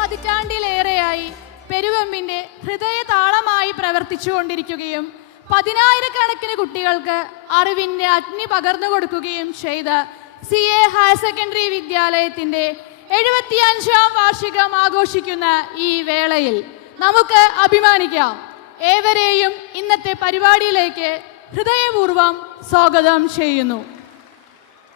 പതിറ്റാണ്ടിലേറെയായി പെരുവെമ്പിന്റെ ഹൃദയതാളമായി പ്രവർത്തിച്ചുകൊണ്ടിരിക്കുകയും പതിനായിരക്കണക്കിന് കുട്ടികൾക്ക് അറിവിന്റെ അഗ്നി പകർന്നു കൊടുക്കുകയും ചെയ്ത CA ഹയർ സെക്കൻഡറി വിദ്യാലയത്തിന്റെ 75ാം വാർഷികം ആഘോഷിക്കുന്ന ഈ വേളയിൽ നമുക്ക് അഭിമാനിക്കാം. ഏവരെയും ഇന്നത്തെ പരിപാടിയിലേക്ക് ഹൃദയപൂർവ്വം സ്വാഗതം ചെയ്യുന്നു.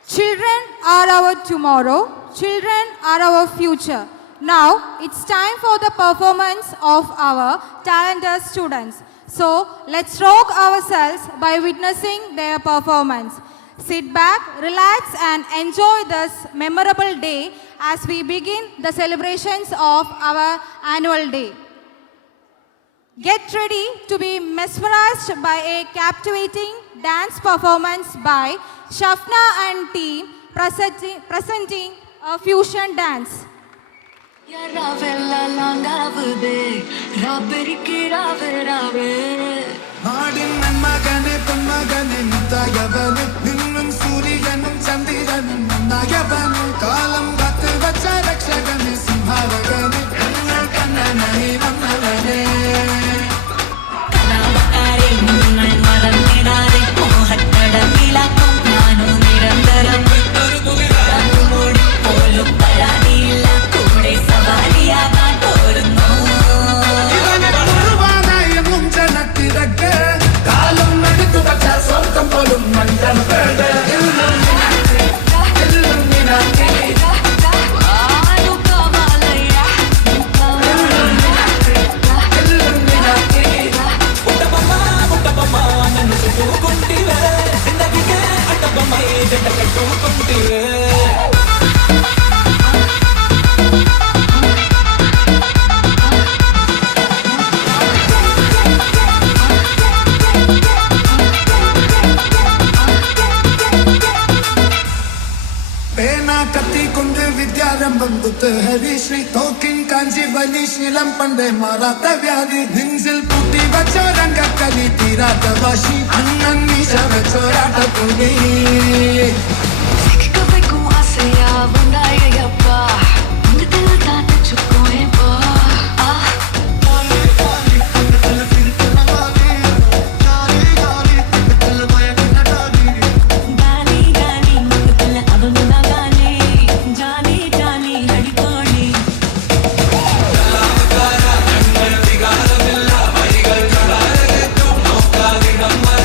Children are our tomorrow. Children are our future. Now it's time for the performance of our talented students. So let's rock ourselves by witnessing their performance. Sit back, relax and enjoy this memorable day as we begin the celebrations of our annual day. Get ready to be mesmerized by a captivating dance performance by Shafna and team presenting a fusion dance. ഹരിശ്രീ തോക്കിൻ കാഞ്ചി വലിശീലം പണ്ടേ മാറാത്ത വ്യാധി നെഞ്ചിൽ പൂട്ടി വച്ച രംഗക്കലി തീരാത്ത വാശി അണ്ണൻ മീശ വെച്ചോരാട്ട തുണി Come on.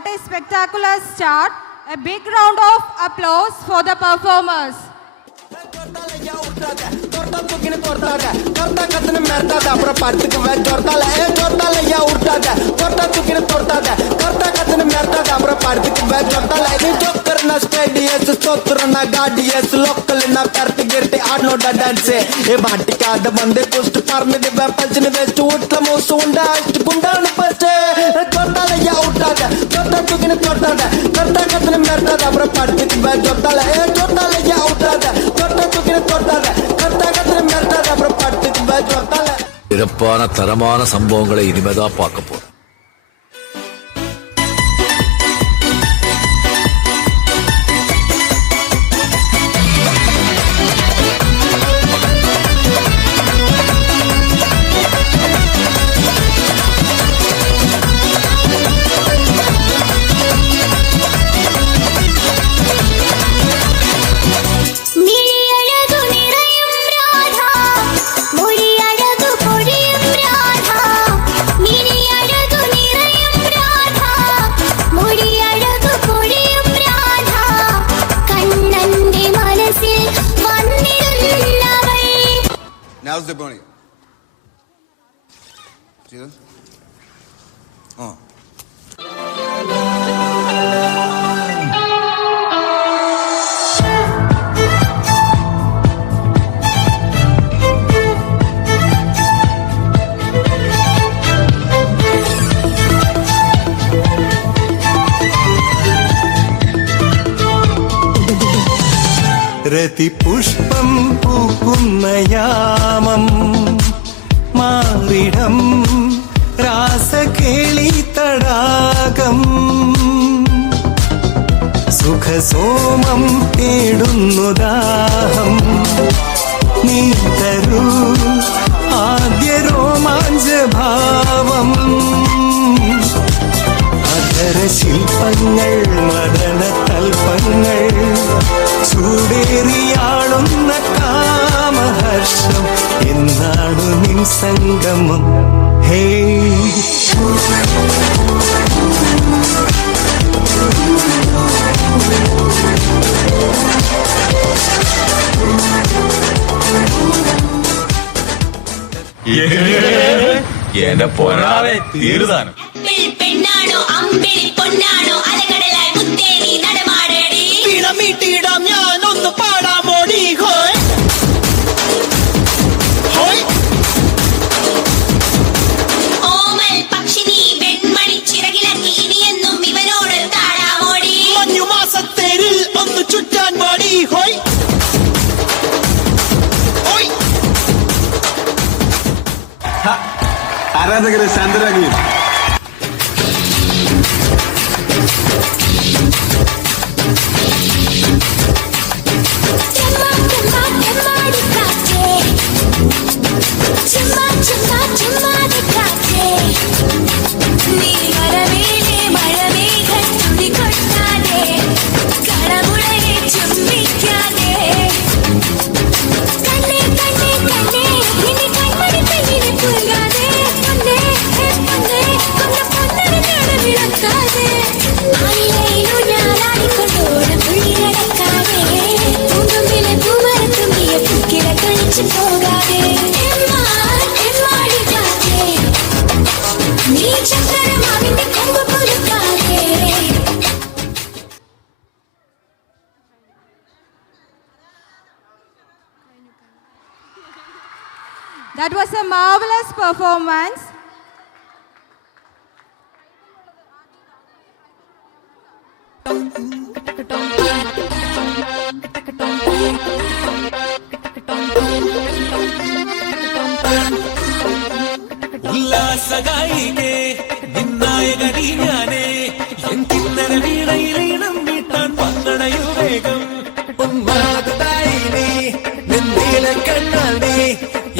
What a spectacular start. A big round of applause for the performers. बंदे पोस्ट पार्ने दे पंचने वेस्ट उठला मोसो उंडा अष्ट गुंडान पचे जोटा लया उठा दे जोटा तुकिने जोटा दे करता कतने मरता दा पर पड़ती के बैठ जोटा ले जोटा लया उठा दे जोटा तुकिने जोटा दे करता कतने मरता दा पर पड़ती के बैठ जोटा ले சிறப்பான தரமான சம்பவங்களை இனிமேதான் பார்க்க போறோம். Now's the burning. See this? Oh. Rathipushpam പൂക്കുന്ന യാമം മാറിടം രാസകേളി തടാകം സുഖസോമം തേടുന്നു ദാഹം നീ തരൂ ആദ്യ രോമാഞ്ചഭാവം അധരശില്പങ്ങൾ മദന തൽപ്പങ്ങൾ ചൂടേറിയാളുന്ന കാമഹർഷം എന്നാണു നിൻ സംഗമം ഹേ എന്റെ പൊന്നാവേ തീർന്നാണ്. പെണ്ണാണോ അമ്പിളി പൊന്നാണോ അലകടലായി മുത്തേരി നടമാടേടി മീട്ടിയിടാം ഞാൻ ഒന്ന് പാടാമോടി ഹോയ് ഹോയ് ഓമൽ പക്ഷിനി വെൺമണി ചിറകിലക്കി ഇനിയെന്നും ഇവനോട് താഴാമോടി മഞ്ഞുമാസത്തേരിൽ ഒന്ന് ചുറ്റാൻ പാടി ഹോയ് ഹോയ് ആരാധകരെ ശാന്തരാഗി That was a marvelous performance. ഉല്ലാസഗായികേ നിന്നായകനീ ഞാനേ എൻ കിന്നര വീണയിലീണം വീട്ടാൻ വന്നണയു വേഗം ഉന്മാദായി നീ നിന്നീല കണ്ണാൽ നീ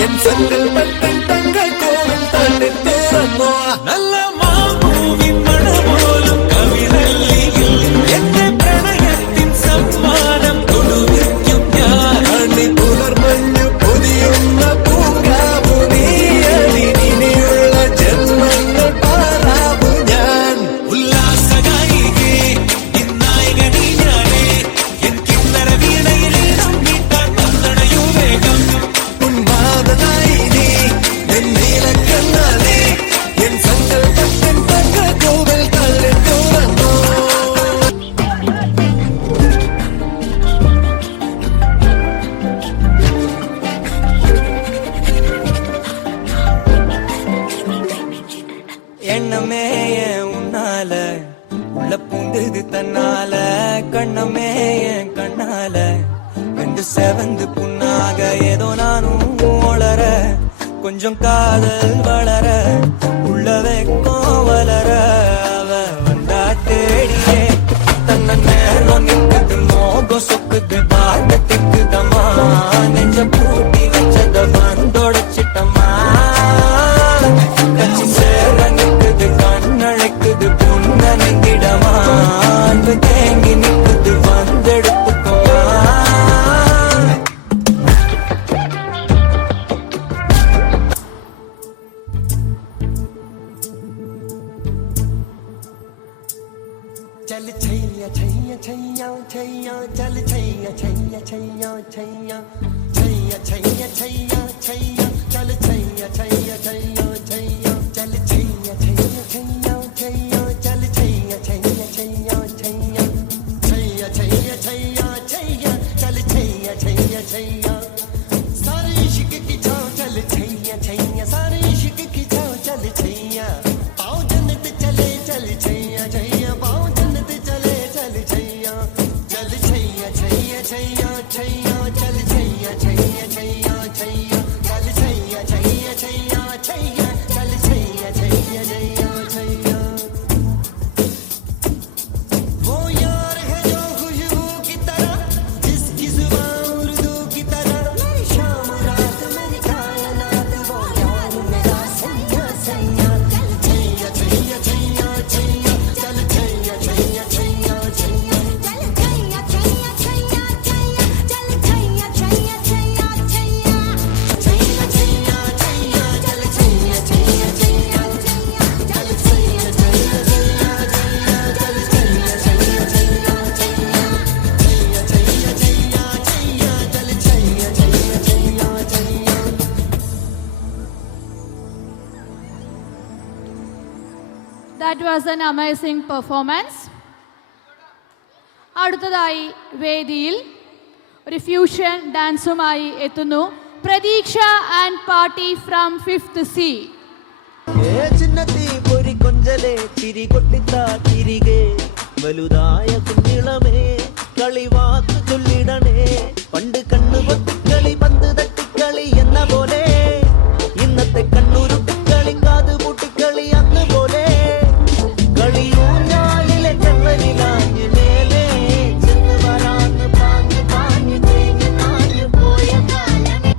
എൻ സങ്കൽപ്പത്തിൻ തങ്കൾ കോവിൽ തന്നെ തുറന്നോ നല്ല മാമൂവിൻ മണപോലും കവിതല്ലിയിൽ എന്റെ പ്രണയത്തിൻ സമ്മാനം കൊടുവിക്കും ഞാൻ അണി പുലർമഞ്ഞു പൊതിയുന്ന പൂങ്കാവു നീയലിനിയുള്ള ജന്മങ്ങൾ പാറാവു ഞാൻ ഉല്ലാസഗായി தன்னால கண்ணமே என் கண்ணால வெந்து செவந்து புண்ணாக ஏதோ நானும் ஒளர கொஞ்சம் காதல் வளர உள்ள வெக்கம் வளர அவ வந்தா தேடியே தன்ன நேரம் நிக்குது மோகம் சொக்குது பாட்ட திக்குதம்மா நெஞ்ச பூட்டி வச்சத வந்தொடச்சிட்டம்மா கச்சி சேர நிக்குது கண்ணழைக்குது புன்னங்கிடமா அன்பு தேங்கி நிக்குது வந்தெடுத்துக்கோமா चल छैया छैया छैया छैया चल छैया छैया छैया छैया छैया छैया छैया छैया चल छैया छैया छैया छैया चल छैया छैया छैया छैया चल छैया छैया छैया छैया छैया छैया छैया छैया चल छैया छैया छैया सारे इश्क की छाँव चल छैया छैया सारे इश्क की छाँव चल छैया पाँव जन्नत चले चल छैया छैया पाँव जन्नत चले चल छैया चल छैया छैया छैया छैया चल छैया छैया छैया छैया चल छैया छैया छैया छैया चल छैया छैया छैया छैया वो यार है जो खुशबू की तरह जिसकी जुबान उर्दू की तरह मेरी शाम रात मेरी कायनात वो यार मेरा सैया सैया चल छैया छैया छैया छैया चल छैया छैया छैया छैया चल छैया छैया छैया छैया चल छैया छैया छैया छैया छैया छैया छैया चल छैया छैया छैया छैया चल छैया छैया छैया छैया चल छैया छैया छैया छैया छैया छैया छैया छैया चल Chaiyya Chaiyya Chaiyya Chaiyya That was an amazing performance. അടുത്തതായി വേദിയിൽ ഒരു ഫ്യൂഷൻ ഡാൻസുമായി എത്തുന്നു പ്രതീക്ഷ and party from 5th C. ചിന്നത്തി പൊരി കൊഞ്ചലെ തിരി കൊട്ടിത്താ തിരികെ വലുതായ കുഞ്ഞിളമേ കളിവാക്ക് ചൊല്ലിടണേ പണ്ട് കണ്ണു പൊത്തിക്കളി പന്ത് തട്ടിക്കളി എന്ന പോലെ ഇന്നത്തെ കണ്ണുരുട്ടിക്കളി കാത് പൂട്ടിക്കളി അന്ന് പോലെ കളിയൂഞ്ഞാലിലെ ചെമ്മനിലാഞ്ഞ് മേലെ ചെന്ന് വരാന്ന് പാഞ്ഞ് പാഞ്ഞ് തേഞ്ഞ് നാഞ്ഞ് പോയ കാലമേ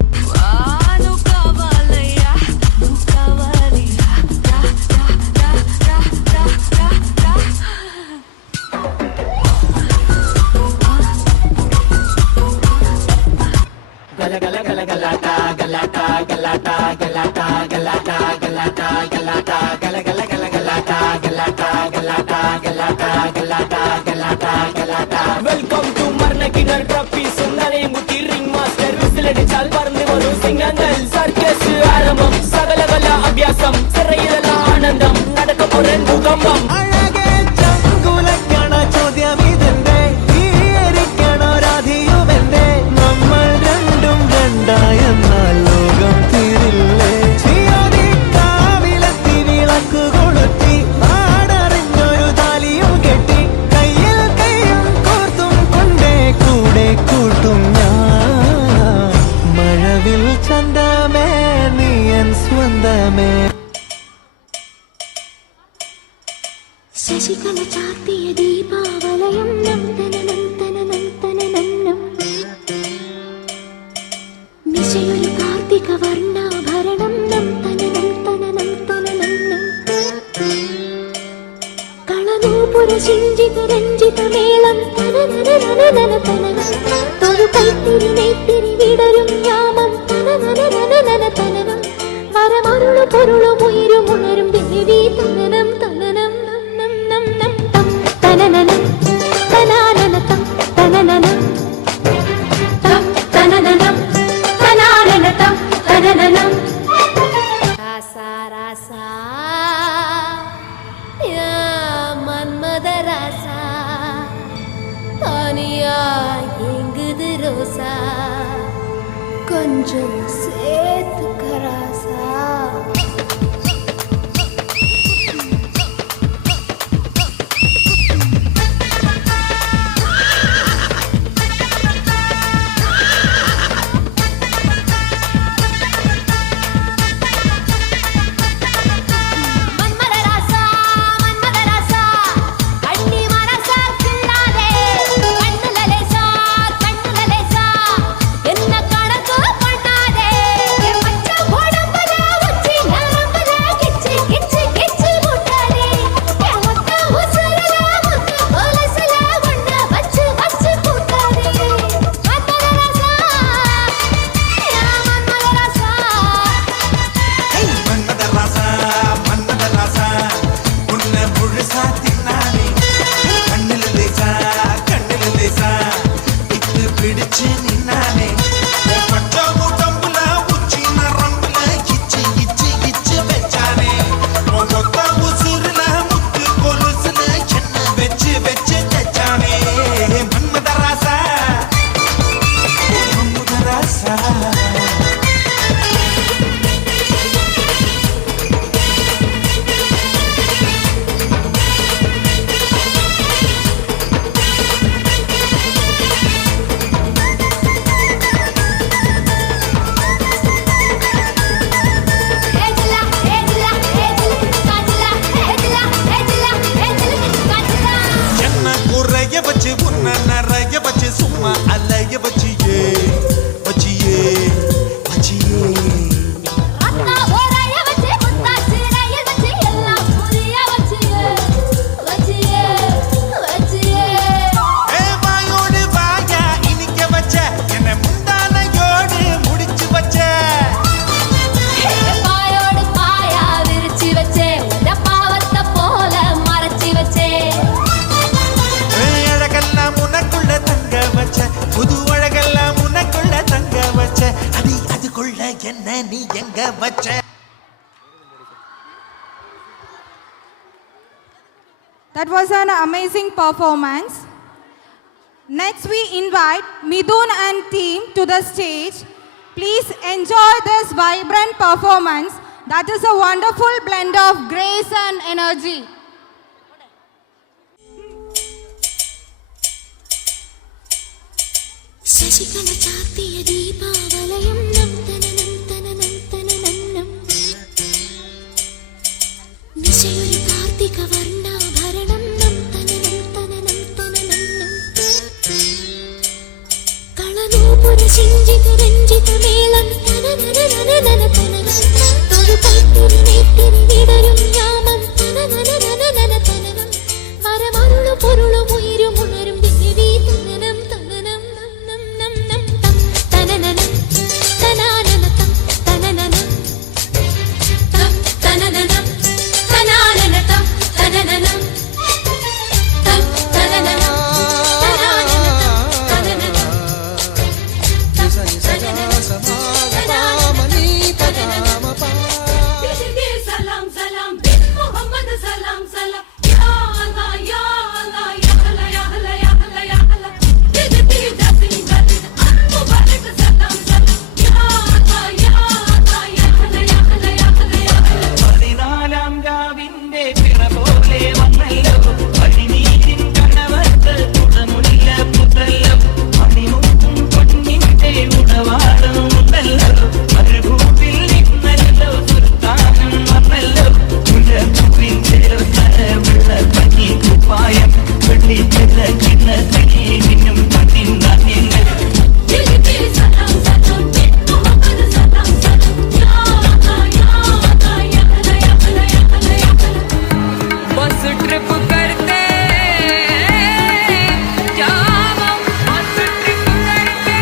വെൽക്കം ടു മർണക്കിണർ ട്രോഫി സുന്ദരയും കുട്ടി റിംഗ് മാസ്റ്റർ വിസിലടിച്ചാൽ പറന്ന് വരും സിംഗങ്ങൾ സർക്കസ് ആരംഭം സകലകല അഭ്യാസം ചിറയിലല ആനന്ദം നടക്കപ്പുറൻ ഭൂകമ്പം അഴകേ ചങ്കുലക്കണ ചോദ്യം ഇതെന്റെ ഈരിക്കണ രാധിയുമെന്റെ നമ്മൾ രണ്ടും രണ്ടായെന്നാൽ ലോകം തീരില്ലേ ചിയോതി കാവിലെത്തി വിളക്ക് കൊളുത്തി പാടറിഞ്ഞൊരു താലിയും കെട്ടി കയ്യിൽ കയ്യും കോർത്തും കൊണ്ടേ കൂടെ കൂട്ടും ഞാൻ മഴവിൽ ചന്തമേ നീയൻ സ്വന്തമേ ശശികല ചാർത്തിയ ദീപാവലയം നന്ദന നന്ദന നന്ദന നന്നം നിശയൊരു കാർത്തിക വർണ്ണാഭരണം നന്ദന നന്ദന നന്ദന നന്നം കളനൂപുര ചിഞ്ചിത രഞ്ജിത മേളം തനനന തനന തൊഴു കൈത്തിരി നെയ്ത്തിരി വിടരും യാമം തനനന തനനം വരമരുളു പൊരുളും ഉയരും ഉണരും ദേവി തനനം തനനം നം നം നം തം തനനനം തനാനനതം തനനനം തം തനനനം തനാനനതം തനനനം രാസാ രാസാ യാ മന്മദ രാസാ தானியா எங்குது ரோசா கொஞ்சம் சேர்த்துக்க ராசா எங்க வச்ச That was an amazing performance. Next, we invite Midun and team to the stage. Please enjoy this vibrant performance that is a wonderful blend of grace and energy. Sasikala ചാർത്തിയ ദീപാവലയം നം തനനം തനനം തനനം നിശയൊരു കാർത്തിക വർണ്ണാഭരണം നം തനനം തനനം തനനം കളനൂപുര ചിഞ്ചിത രഞ്ജിത മേളം തനനനനനനന തനനം തൊഴു കൈത്തിരി നേത്തിരി വിടരും യാമം തനനനനനന തനനം വരമരുളു പൊരുളും ഉയരും ഉണരും ദേവി തനനം തനനം നം നം നം തം തനനനം തനാനനം തനനനം തം തനനനം തനാനനം തനനനം തം തനനനം തനാനനം Salam salam bin Muhammad salam salam ya Allah ya Allah ya Allah ya Allah ya Allah ya Allah Didi dasin gadid mubarak salam salam ya Allah ya Allah ya Allah ya Allah ya Allah ya Allah പതിനാലാം രാവിന്റെ പിറ പോലെ വന്നല്ലോ പതിനീരിൻ കണവത്ത് കുടമുല്ല പുതല്ലോ മണിമുത്തും പൊന്നിന്റെ ഉടവാടുന്നല്ലോ മരുഭൂമിൽ നിന്നല്ലോ സുൽത്താനം വന്നല്ലോ മുല്ലപ്പൂവിന്റെ വെള്ള പഞ്ഞി കുപ്പായം വെള്ളി ചിന്ന സഖി നിന്നും പതിനാന്യങ്ങൾ Didi salam salam bin Muhammad salam salam ya Allah ya Allah ya Allah ya Allah ya Allah ya Allah बस ट्रिप करते जाओ बस ट्रिप करते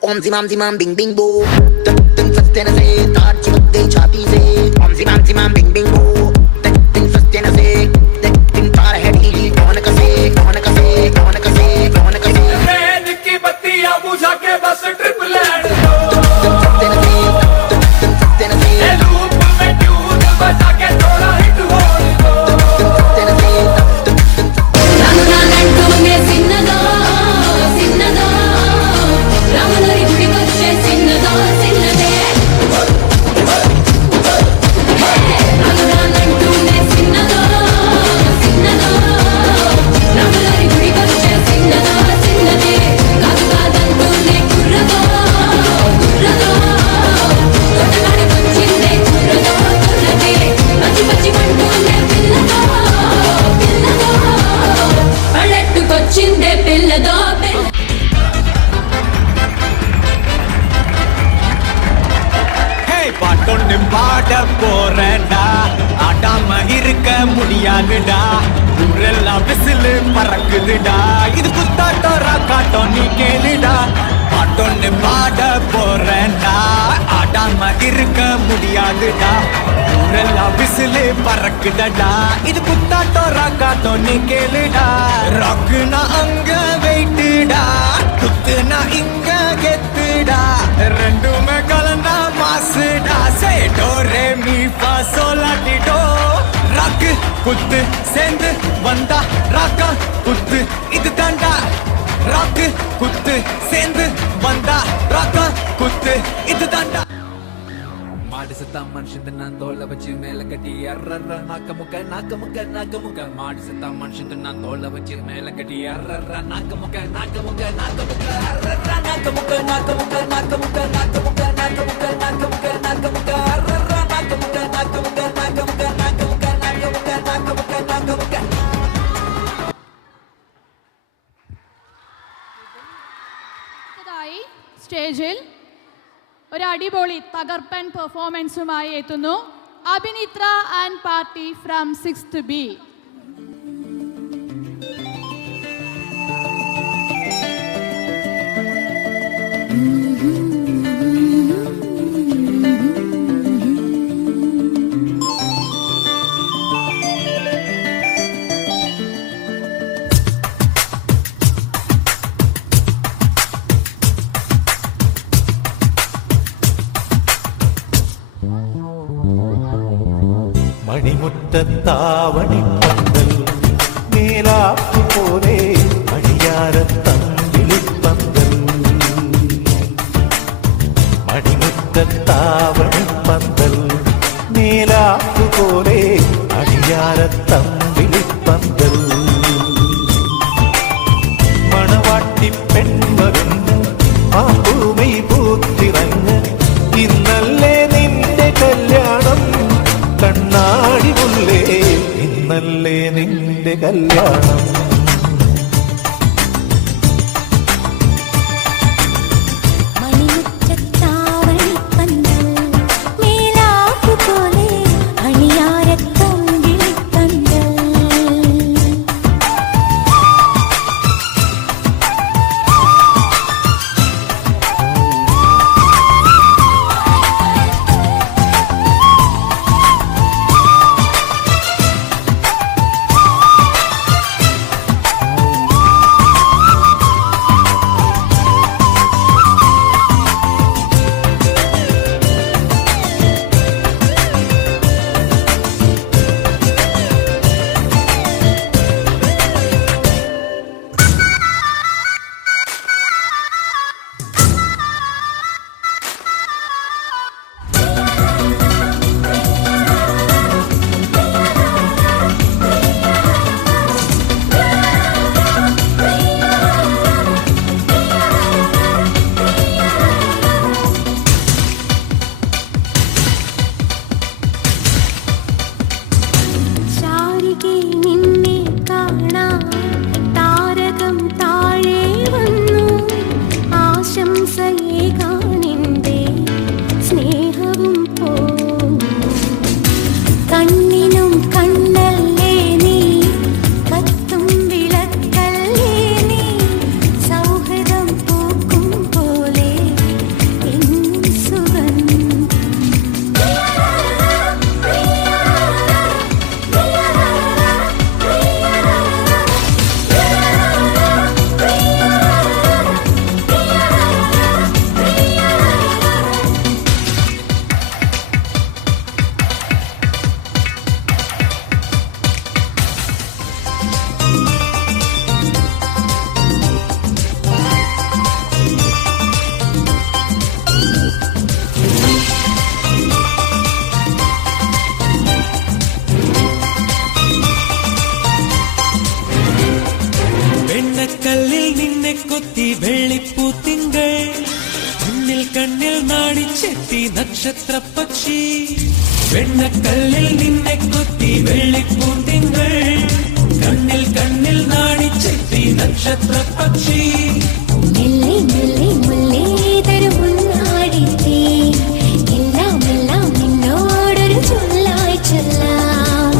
जाओ ओम जिमाम बिंग बिंग बो तन सस्ते न से तार चिपकते छाती से ओम जिमाम बिंग बिंग बो तन सस्ते न से तन तार है ढीली कौन कसे कौन कसे कौन कसे कौन कसे ट्रेन की बत्तियां बुझा के बस ट्रिप लैंड दो सस्ते न से सस्ते न से लूप में ट्यून बजा के थोड़ा हिट हो दो सस्ते न से రాను రానంటూనే సిన్నదో సిన్నదో రాములరి గుడికొచ్చే సిన్నదో సిన్నదే రాను రానంటూనే సిన్నదో సిన్నదో రాములరి గుడికొచ్చే సిన్నదో సిన్నదే కాదు కాదంటూనే కుర్రదో కుర్రదో తొట్టగాడికొచ్చిందే కుర్రదో కుర్రదే పచ్చి పచ్చి మంటూనే పిల్లదో పిల్లదో పల్లెట్టుకొచ్చిందే పిల్లదో పిల్ల பாட்டொன்னு பாட போறேன்டா ஆடாம இருக்க முடியாதுடா ஊரெல்லாம் விசிலு பறக்குதுடா இது குத்தாட்டம் ராக்காட்டம் நீ கேளுடா பாட்டொன்னு பாட போறேன்டா ஆடாம இருக்க முடியாதுடா ஊரெல்லாம் விசிலு பறக்குதடா இது குத்தாட்டம் ராக்காட்டம் நீ கேளுடா ராக்குனா அங்க வெயிட்டுடா குத்துனா இங்க கெத்துடா ரெண்டுமே கலந்தா மாசுடா சே டோ ரே மீ ஃபா சோலா டி டோ ராக்கு குத்து சேர்ந்து வந்தா ராக்கா குத்து இது தாண்டா ராக்கு குத்து சேர்ந்து வந்தா ராக்கா குத்து இது தாண்டா மாடு சத்தா மனுஷன் நான் தோலை வச்சு மேல கட்டி அர்ற நாக்க முக்க மாடு சத்தா மனுஷன் நான் தோலை வச்சு மேல கட்டி அர்ற நாக்க முக்க அர்ற நாக்க முக்க அர்ற நாக்க முக்க അടുത്തതായി സ്റ്റേജിൽ ഒരു അടിപൊളി തകർപ്പൻ പെർഫോമൻസുമായി എത്തുന്നു Abhinitra and party from 6th B. മണിമുറ്റത്താവണിപ്പന്തൽ മേലാപ്പു പോലെ അടിയാരത്തമ്പിളിപ്പന്തൽ മണിമുറ്റത്താവണിപ്പന്തൽ മേലാപ്പു പോലെ അടിയാരത്തമ്പിളിപ്പന്തൽ മണവാട്ടി പെൺമരുന്ന് പാപ്പുമൈ പൂത്തിറങ്ങ് ഇന്നല്ലേ നിന്റെ കല്യാണം കണ്ണാടി മുല്ലേ ഇന്നല്ലേ നിന്റെ കല്യാണം മണിമുറ്റത്താവണിപ്പന്തൽ മേലാപ്പു പോലെ അണിയാരത്തമ്പിളിപ്പന്തൽ ശാരികേ നിന്നെ കാണാൻ താരകം താഴെ വന്നു ആശംസയേകാൻ നിന്റെ സ്നേഹവും പോന്നു കണ്ണിനും കണ്ണല്ലേ നീ കത്തും വിളക്കല്ലേ നീ സൗഹൃദം പൂക്കും പോലെ എന്നും സുഗന്ധം വെണ്ണക്കല്ലിൽ നിന്നെ കൊത്തി വെള്ളിപ്പൂത്തിങ്കൾ കണ്ണിൽ കണ്ണിൽ നാടിച്ചെത്തി നക്ഷത്ര പക്ഷി വെണ്ണക്കല്ലിൽ നിന്നെ കൊത്തി വെള്ളിപ്പൂത്തിങ്കൾ കണ്ണിൽ കണ്ണിൽ നാടിച്ചെത്തി നക്ഷത്ര പക്ഷി മെല്ലെ മെല്ലെ മുല്ലേതൊരു മുന്നാടിത്തേ എല്ലാം എല്ലാം നിന്നോടൊരു ചൊല്ലായി ചൊല്ലാം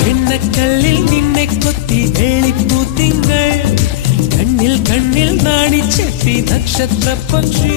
വെണ്ണക്കല്ലിൽ നിന്നെ കൊത്തി വെള്ളിപ്പൂത്തിങ്കൾ കണ്ണിൽ കണ്ണിൽ നാടിച്ചെത്തി നക്ഷത്ര പക്ഷി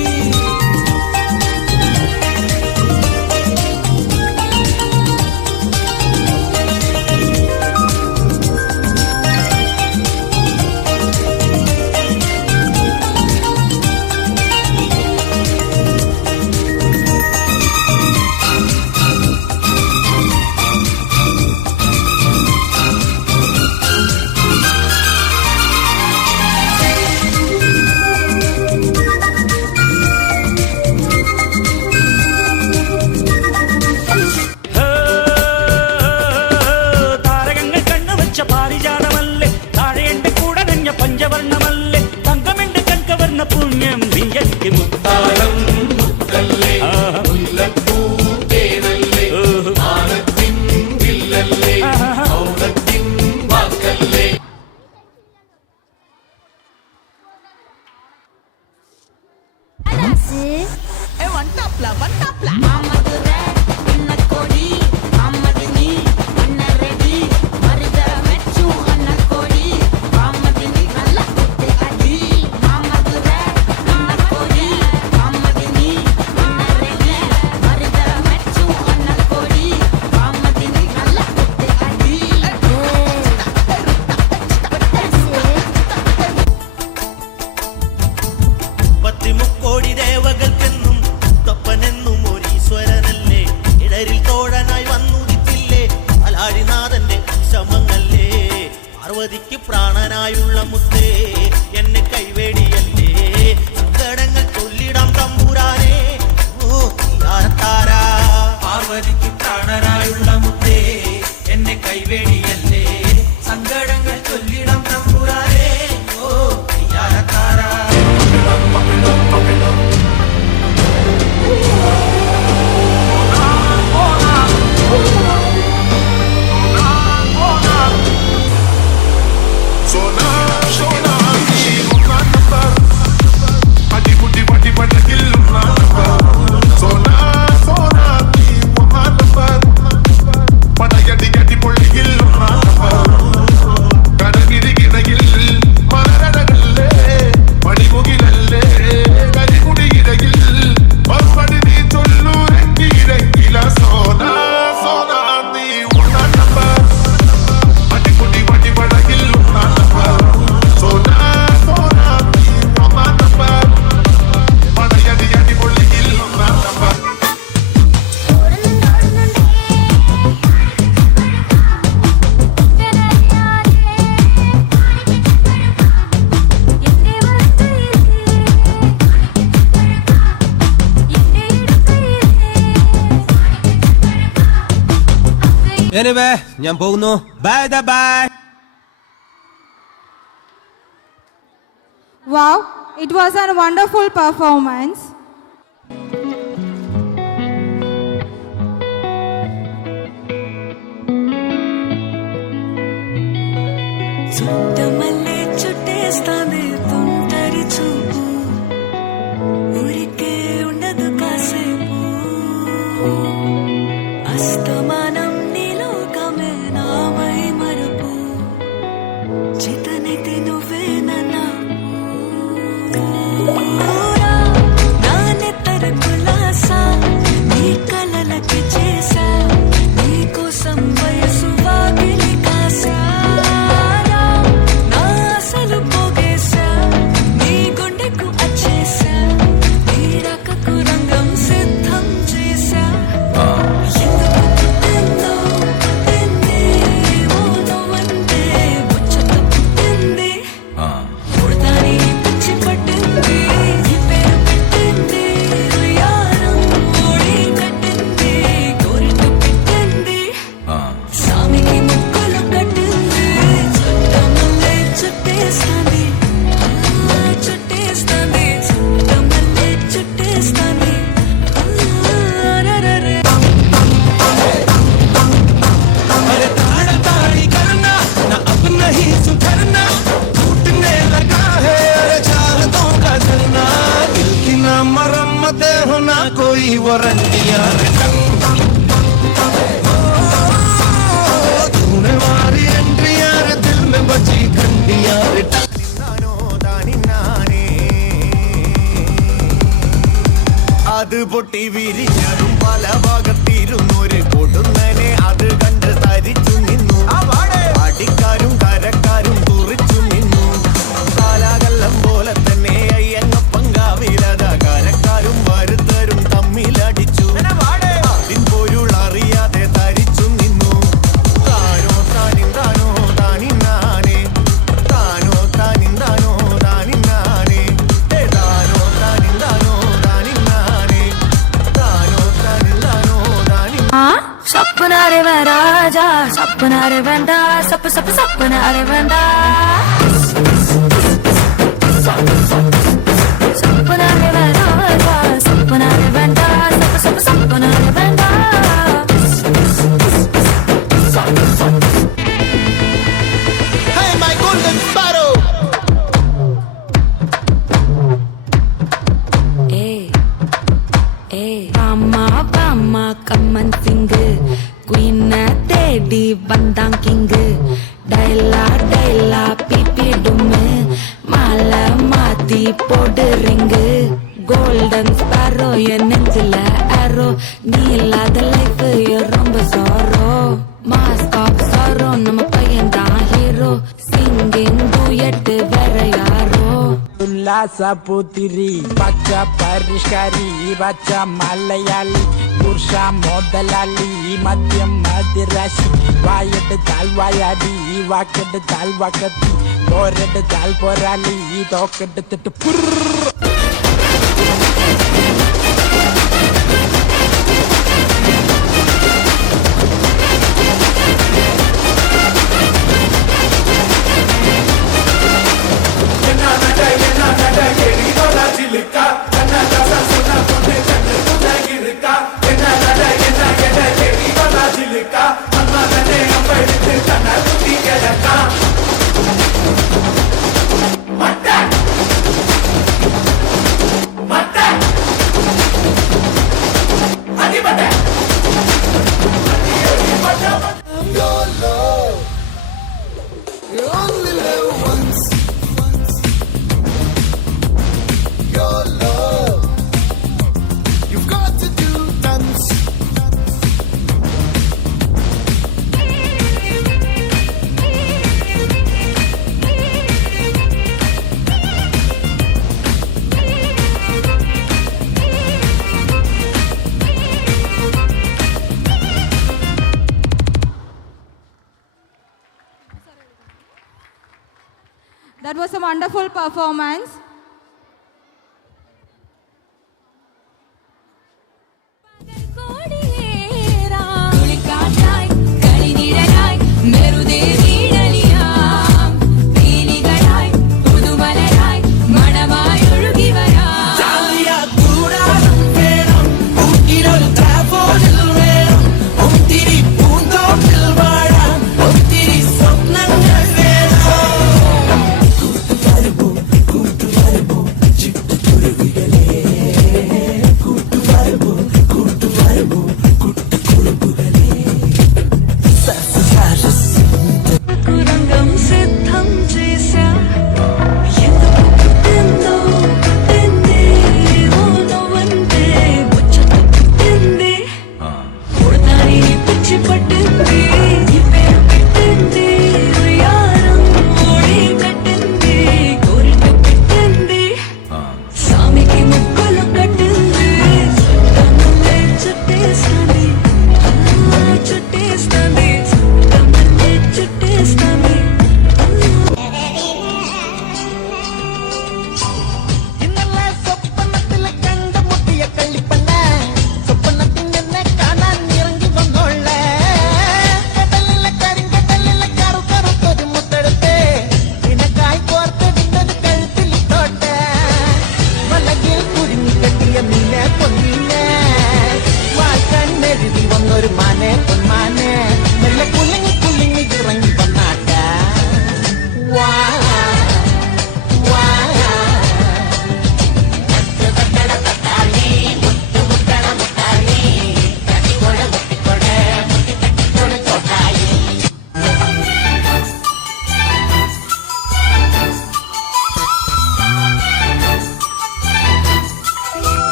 പാർവതിക്ക് പ്രാണനായുള്ള മുത്തേ എന്നെ കൈവേടിയല്ലേ സങ്കടങ്ങൾ ചൊല്ലിടാം തമ്പുരാനെ ഓ താര പാർവതിക്ക് പ്രാണനായുള്ള മുത്തേ എന്നെ കൈവേടിയല്ലേ സങ്കടങ്ങൾ ചൊല്ലിടം തമ്പുരാനേ ഓ താര ഞാൻ പോകുന്നു bye bye. Wow, it was a wonderful performance. Chuttamalle చుట్టేస్తాంది తుంటరి చూపు ఊరికే ఉండదు కాసేపు అస్తమానం నీలోకమే నామై మరుపు చేతనైతే నువ్వే నన్నా నా నెత్తర కులాసా నీ కలలకి చేసా నీ కోసం వయసు వాకిలి కాసా അത് പൊട്ടി വിരിഞ്ഞതും പല ഭാഗത്തിരുന്നൊരു കൊടുന്നനെ അത് കണ്ട് തരിച്ചു നിന്നു അടിക്കാരും കരക്കാരും കുറിച്ചു നിന്നു കാലാകല്ലം പോലെ തന്നെ അയ്യങ്ങപ്പങ്കാവിലത കരക്കാരും വരുത്തരും തമ്മിലടിച്ചു അതിൻ പൊരുൾ അറിയാതെ തരിച്ചു നിന്നു താനോ താനിന്താനോ താനിന്നാനേ താനോ താനിന്താനോ താനിന്നാനേ താനോ താനിന്താനോ താനിന്നാനേ താനോ താനിന്താനോ താനിന്നാ സപ്പനാരെ രാജാ സപ്പനാരെ വേണ്ട സപ്പ് സപ്പ് സപ്പനാരെ വേണ്ട സപ്പനാരെ രാജാ സപ്പനാരെ വേണ്ട സപ്പ് സപ്പ് സപ്പനാരെ വേണ്ട Hey my golden sparrow Bama bama kaman singu Queen tedi bandang king Daila daila pipi dume Mala mati podu ring Golden sparrow ya nengila arrow Nila the life ya romba sorrow Mask of sorrow nama payan da hero Singing duet vera yaro ഉല്ലാസ പുത്തിരി പച്ച പരിഷ്കരി പച്ച മലയാളി പുരുഷ മുതലാളി മദ്യം മതിരാശി വായെടുത്താൽ വായാടി വാക്കെടുത്താൽ വാക്കത്തി പോരെടുത്താൽ പോരാളി തോക്കെടുത്തിട്ട് You only live once. Your love, you've got to do dance. That was a wonderful performance.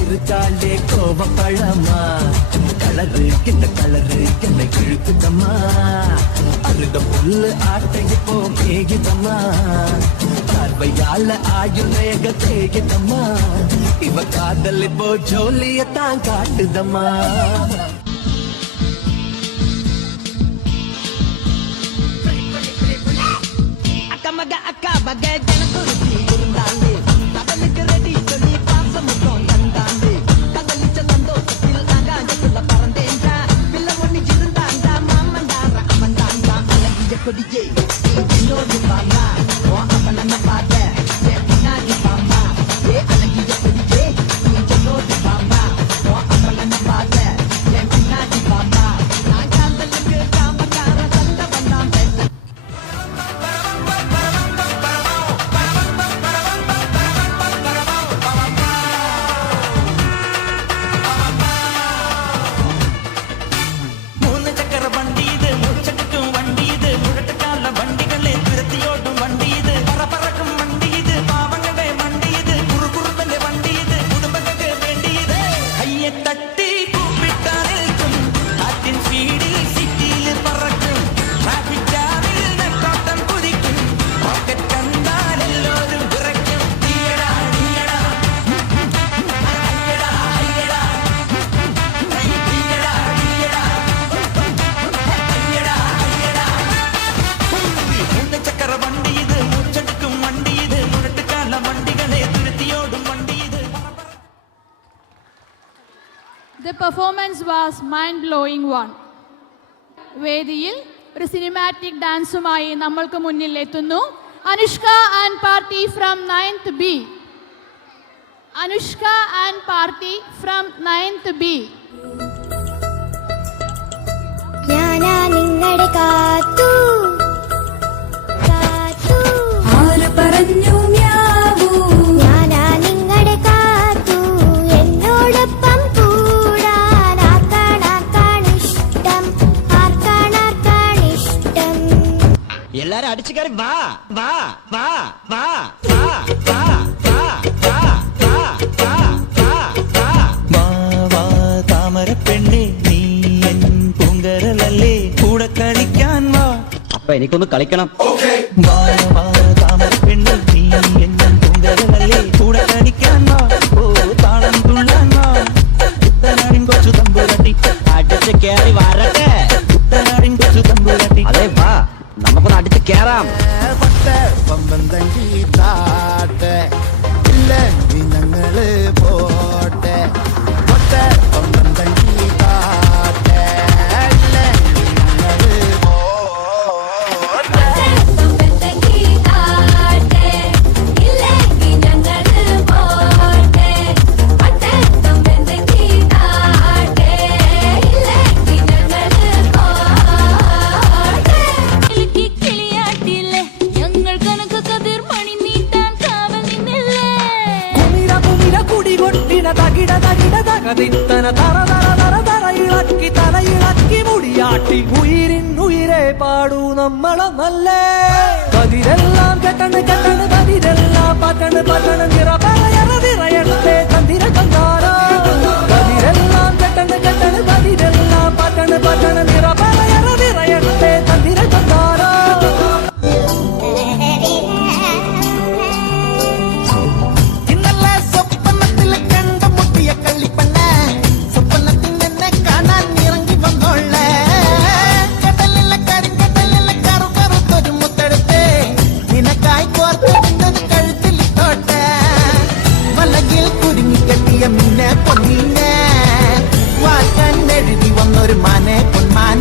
இருக்காளே கோவப்பழமா colour கிண்ண colour என்னை கிழக்குதம்மா அருக புல்லு ஆட்டைக்கு போ மேகிதம்மா பார்வையால ஆயுள் வேக தேகிதம்மா இவ காதல் இப்போ ஜோலியத்தான் காட்டுதம்மா. அக்கமக அக்கா பக ஜனகுருதி இருந்தாண்டு கடலுக்கு ரெடி சொல்லி பாசமுத்தம் தந்தாண்டு கதலிச்ச சந்தோஷத்தில் ஆகாயத்துல பறந்தேன்டா பிள்ளை ஒண்ணு இருந்தாண்டா மாமண்டார அவன்தாண்டா அழகிய கொடியே இன்னொரு பாமா அவன பாத்த பின்னாடி பாமா அழகிய கொடியே இன்னொரு பாமா அவன பாத்த பின்னாடி பாமா நான் காதலுக்கு காமக்கார சண்ட வந்தான் பேச മൂന്ന് ചക്ര വണ്ടി ഇത് മുച്ചടിക്കും വണ്ടി ഇത് മുഴക്കാല വണ്ടികളെ തുരത്തിയോടും വണ്ടി ഇത് പറക്കും വണ്ടി ഇത് പാവങ്ങളുടെ വണ്ടി ഇത് കുറുകുറുപ്പന്റെ വണ്ടി ഇത് കുടുംബങ്ങൾക്ക് വേണ്ടി ഇത് കയ്യെ തട്ടി കൂപ്പിട്ടാൽ നിൽക്കും കാറ്റിൻ സ്പീഡിൽ സിറ്റിയിൽ പറക്കും ട്രാഫിക് ജാമിൽ നെട്ടോട്ടം കുതിക്കും റോക്കറ്റ് കണ്ടാൽ എല്ലാവരും വിറയ്ക്കും തീയടാ തീയടാ അയ്യടാ അയ്യടാ തീയടാ തീയടാ മൂന്ന് ചക്ര വണ്ടി ഇത് മുച്ചടിക്കും വണ്ടി ഇത് മുഴട്ടുകാല വണ്ടികളെ തുരത്തിയോടും വണ്ടി ഇത് The performance was mind-blowing one. വേദിയിൽ ഒരു സിനിമാറ്റിക് ഡാൻസുമായി നമ്മൾക്ക് മുന്നിൽ എത്തുന്നു Anushka and party from 9th B. Anushka and party from 9th B. ഞാനാ നിങ്ങളുടെ കാത്തു കാത്തു ആര് പറഞ്ഞു മ്യാവൂ ഞാനാ നിങ്ങളുടെ കാത്തു എന്നോടൊപ്പം കൂടാൻ ആർക്കാണിഷ്ടം ആർക്കാണിഷ്ടം எல்லாரும் அடிச்சு கறி வா வா வா வா வா வா வா வா வா வா வா വാ താമര പെണ്ണെ നീ എൻ പൂങ്കരലല്ലേ കൂടെ കളിക്കാൻ വാ அப்ப എനിക്കൊന്ന് കളിക്കണം വാ താമര പെണ്ണെ നീ എൻ പൂങ്കരലല്ലേ കൂടെ കളിക്കാൻ വാ ഓ താളം തുള്ളാൻ വാ കുത്തനാടിൻ കൊച്ചു തമ്പുരാട്ടി അടിച്ച് കേറി വരട്ടെ കുത്തനാടിൻ കൊച്ചു തമ്പുരാട്ടി അതെ വാ നമുക്കൊന്ന് അടിച്ച് കേറാം പമ്പന്തണ്ടി താട്ടെ ഇല്ലെങ്കിൽ ഞങ്ങള് പോട്ടെ പമ്പന്തണ്ടി താട്ടെ ഇല്ലെങ്കിൽ ഞങ്ങള് പോട്ടെ ബമ്പന്തക്കി താട്ടെ ഇല്ലെങ്കിൽ ഞങ്ങള് പോട്ടെ പട്ടെ ബമ്പന്തക്കി താട്ടെ ഇല്ലെങ്കിൽ ഞങ്ങള് പോട്ടെ കിളിക്കി കിളിയാട്ടില്ലേ ഞങ്ങൾ കനക കതിർ മണി നീട്ടാൻ കാവൽ നിന്നില്ലേ കുമിര കുമിര കുടി കൊട്ടിന തകിട തകിട തകതിത്തന തറ തറ തറ തറ ഇളക്കി തല ഇളക്കി മുടിയാട്ടി ഉയിരിൻ ഉയിരെ പാടൂ നമ്മളൊന്നല്ലേ കതിരെല്ലാം കെട്ടണ് കെട്ടണ് കതിരെല്ലാം പറ്റണ് പറ്റണ് നിറ പറയറ നിറയട്ടെ ചന്ദിര കണ്ടാരോ കതിരെല്ലാം കെട്ടണ് കെട്ടണ് കതിരെല്ലാം പറ്റണ് പറ്റണ് നിറ പറയറ നിറയട്ടെ ചന്ദിര കണ്ടാരോ ഇന്നലെ സ്വപ്നത്തിൽ കണ്ടുമുട്ടിയ കള്ളിപ്പണ്ണ സ്വപ്നത്തിൽ എന്നെ കാണാൻ ഇറങ്ങി വന്നോളെ കടലിലെ കരിങ്കടലിലെ കറുകറുത്തൊരു മുത്തെടുത്ത് നിനക്കായി കോർത്തിരുന്നത് കഴുത്തിലിട്ടോട്ടെ വലകിൽ കുരുങ്ങിക്കെട്ടിയ മിന്നെ പൊന്നിനെ വാക്കാൻ എഴുതി വന്നൊരു മാനെ പൊന്മാനെ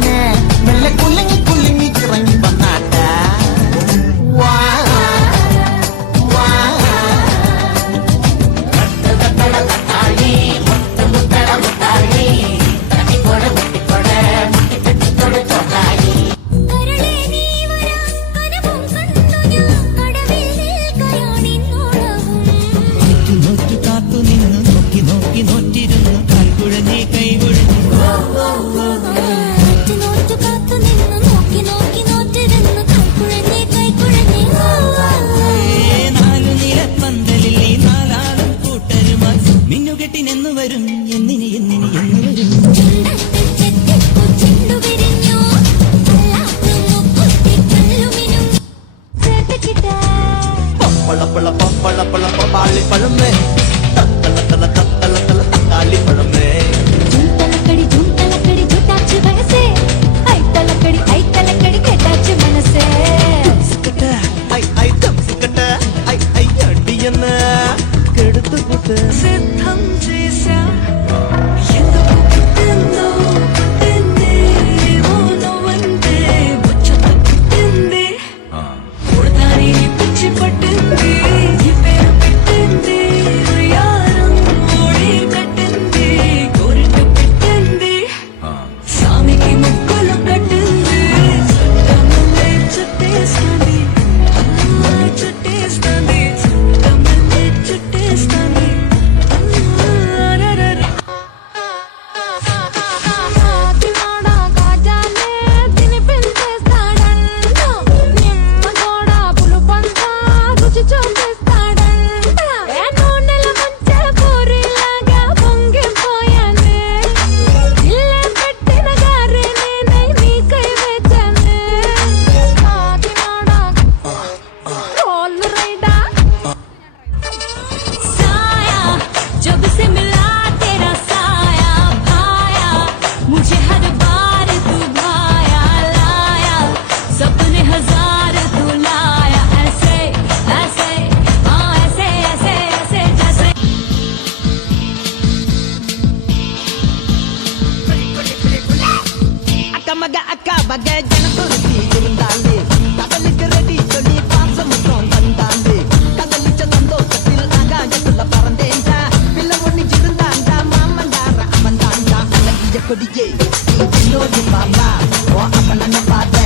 மக அக்கா வகை ஜனக்குருத்தி இருந்தாலே கடலுக்கு ரெடி சொல்லி பாசம் முத்தம் தந்தாலே கதலிச்ச சந்தோஷத்தில் ஆகாயத்துல பறந்தேன்டா பிள்ளை ஒண்ணு இருந்தாண்டா மாமண்டார அவன் தாண்டா அழகிய கொடியே நீ என்னோடு மாமா ஓ அப்பன பாத்த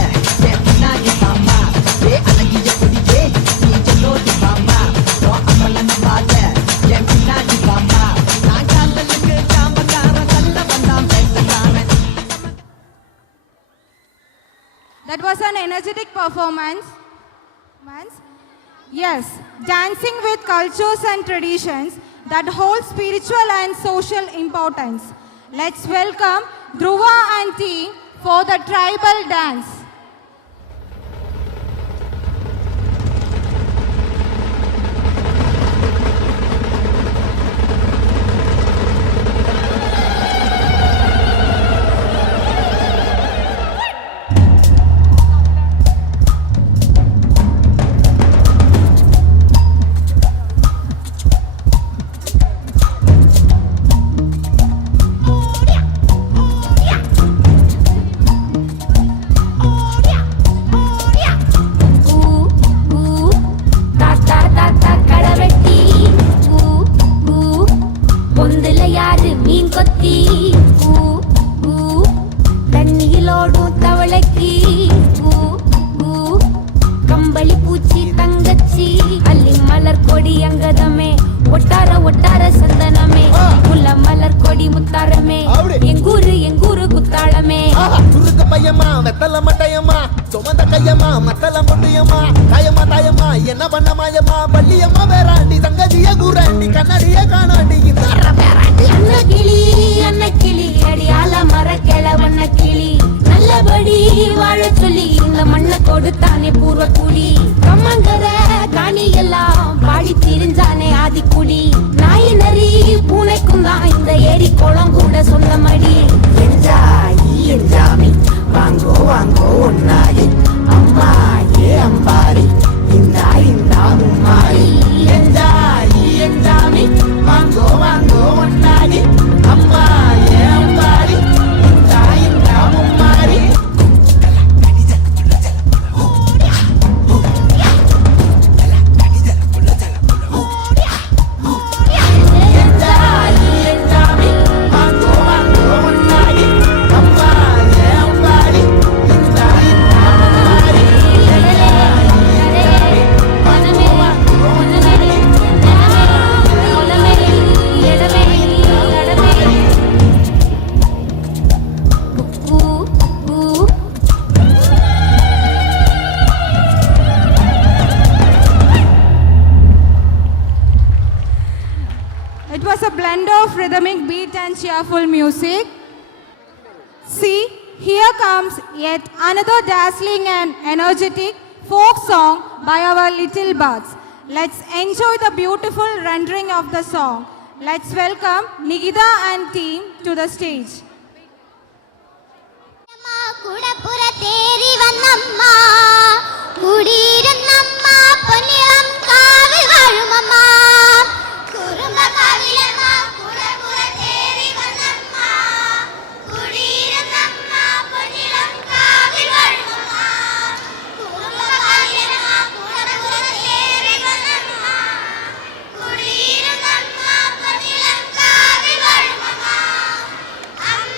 என் பின்னாடி மாமா ஏ அழகிய கொடியே நீ என்னோடு மாமா ஓ அப்பன பாத்த என் பின்னாடி மாமா நான் காந்தலுக்கு சாம்பக்கார கண்ட வந்தான் பேசக்காரன். That was an energetic performance. Yes, dancing with cultures and traditions that hold spiritual and social importance. Let's welcome Dhruva and team for the tribal dance. It was a blend of rhythmic beat and cheerful music. See, here comes yet another dazzling and energetic folk song by our little buds. Let's enjoy the beautiful rendering of the song. Let's welcome Nigida and team to the stage. കുടപ്പുര തേരി വന്നമ്മ കുടിയിരുന്നമ്മ പൊന്നിളം കാവിൽ വാഴുമമ്മ കുറുമ്പ കാവിലമ്മ കുടപ്പുര തേരി വന്നമ്മ കുടിയിരുന്നമ്മ പൊന്നിളം കാവിൽ വാഴുമമ്മ കുറുമ്പ കാവിലമ്മ കുടപ്പുര തേരി വന്നമ്മ കുടിയിരുന്നമ്മ പൊന്നിളം കാവിൽ വാഴുമമ്മ അമ്മ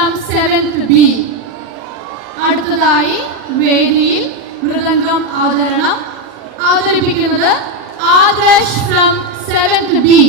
from 7th B. അടുത്തതായി വേദിയിൽ മൃദംഗം അവതരിപ്പിക്കുന്നത് Adarsh from 7th B.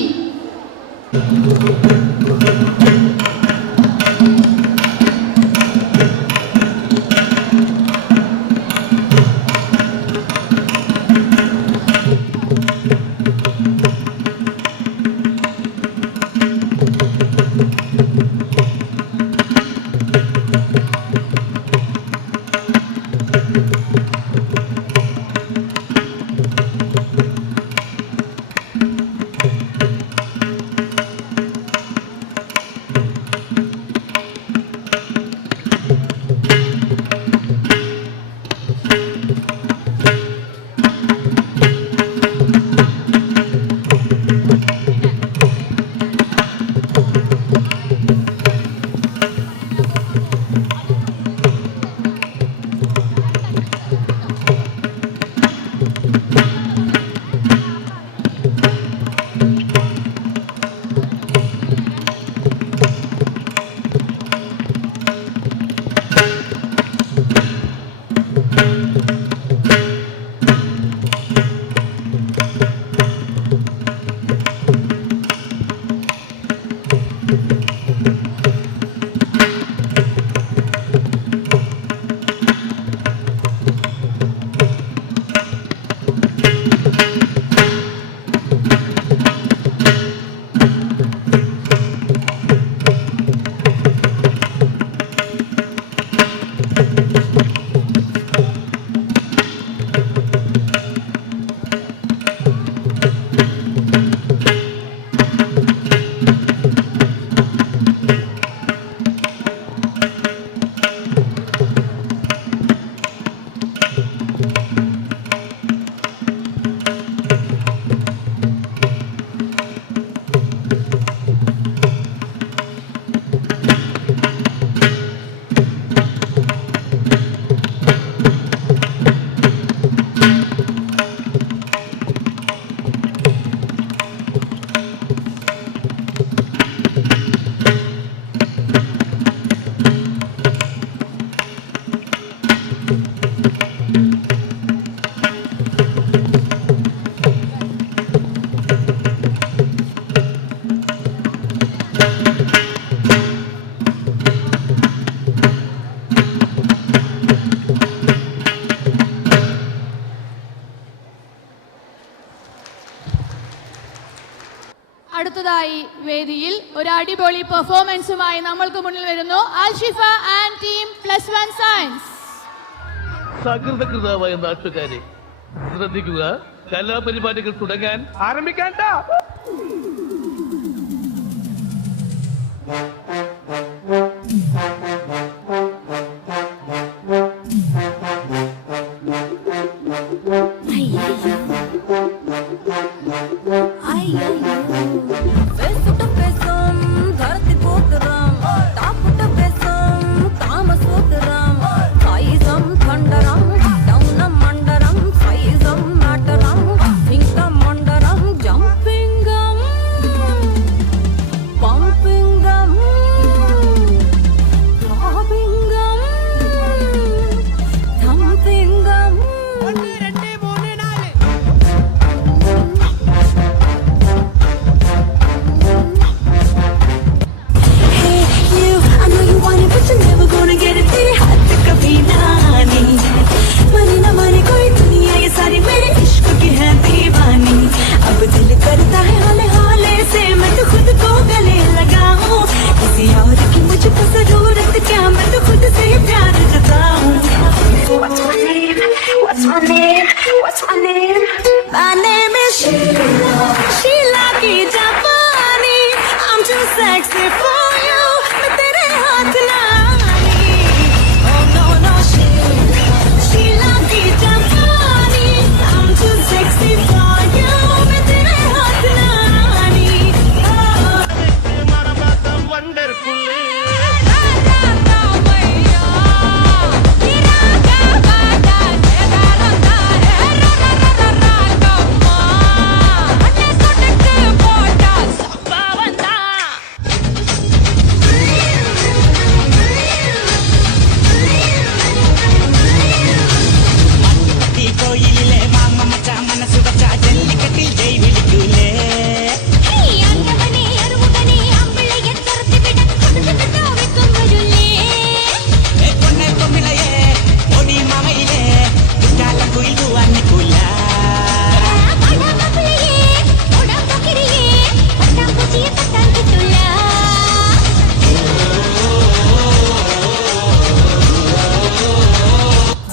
അടുത്തതായി വേദിയിൽ ഒരു അടിപൊളി പെർഫോമൻസുമായി നമ്മൾക്ക് മുന്നിൽ വരുന്നു അൽഷിഫ ആൻഡ് ടീം +1 സയൻസ്. സകൃതകൃതാവായ നാട്ടുകാരെ ശ്രദ്ധിക്കുക, കലാപരിപാടികൾ തുടങ്ങാൻ ആരംഭിക്കാൻ.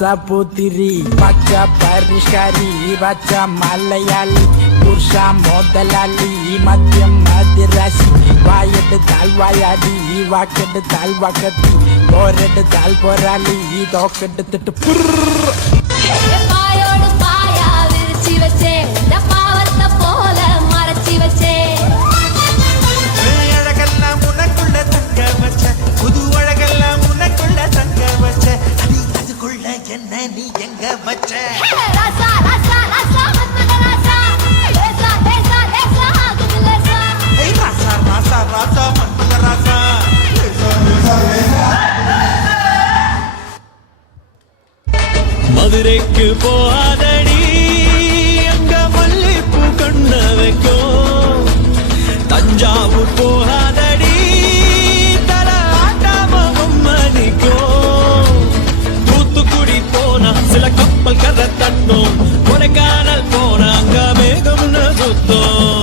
പച്ച പൂത്തിരി പച്ച പരിഷ്കാരി പച്ച മലയാളി പുരുഷ മുതലാളി മദ്യം മതിരാശി വായെടുത്താൽ വായാടി വാക്കെടുത്താൽ വാക്കത്തി പോരെടുത്താൽ പോരാളി തോക്കെടുത്തിട്ട് പായോട് പായ വിരിച്ചു വെച്ചേ പാവത്തെ പോലെ മറച്ചു വെച്ചേ அழகெல்லாம் உனக்குள்ள தங்க வச்ச புது அழகெல்லாம் உனக்குள்ள தங்க வச்ச அடி அதுக்குள்ள என்ன நீ எங்க வச்ச ராசா ராசா ராசா மன்மத ராசா லேசா லேசா லேசா ஆகுது லேசா ஏய் ராசா ராசா ராசா மன்மத ராசா மதுரைக்கு போகாதடி அங்க மல்லிப்பூ கண்ண வைக்கும் தஞ்சாவூர் போகாதடி தல ஆட்டாம மணிக்கும் தூத்துக்குடி போனா சில கப்பல் கரை தட்டும் கொடைக்கானல் போனா அங்க மேகம்னு சுத்தம்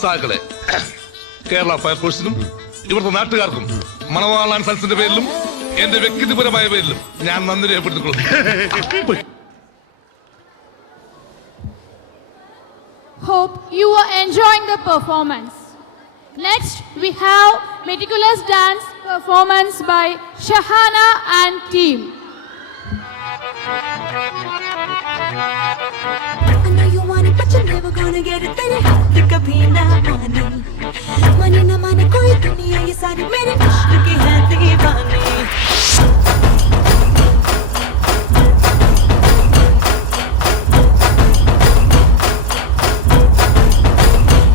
സാക്കളെ കേരള ഫയർഫോഴ്സിനും ഇവിടുത്തെ നാട്ടുകാർക്കും മണവാളാൻ സൽസിന്റെ പേരിലും എന്റെ വ്യക്തിപരമായ പേരിലും ഞാൻ നന്ദി രേഖപ്പെടുത്തിക്കൊള്ളുന്നു. Hope you are enjoying the performance. Next, we have meticulous dance performance by Shahana and team. I know you want it, but you're never gonna get it. तेरे हाथ कभी ना माने ना माने कोई दुनिया ये सारी मेरे इश्क की है दीवानी.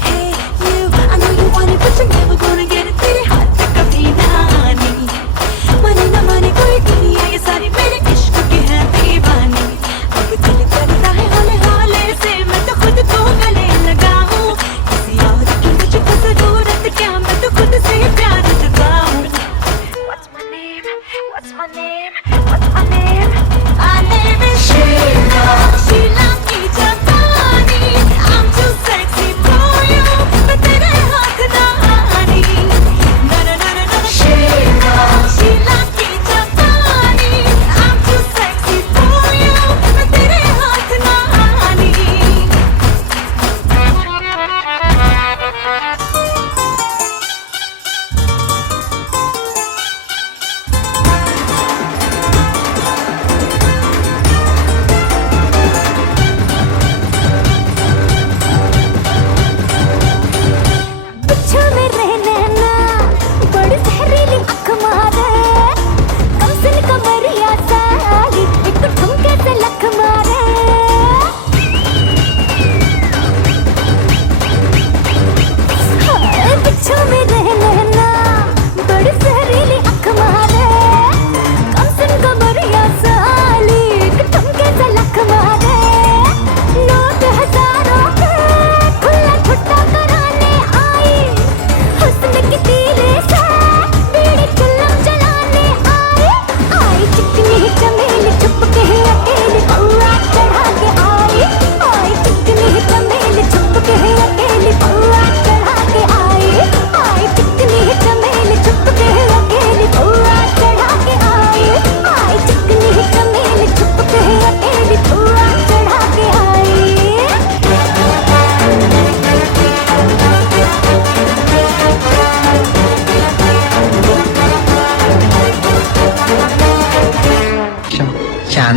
Hey you, I know you want it, but you're never gonna get it. तेरे हाथ कभी ना माने कोई दुनिया ये सारी मेरे इश्क की है दीवानी. अब दिल करता है हौले हौले से मैं तो खुद को गले लगाऊं. किसी और की मुझको जरूरत क्या, मैं तो खुद से प्यार जताऊं.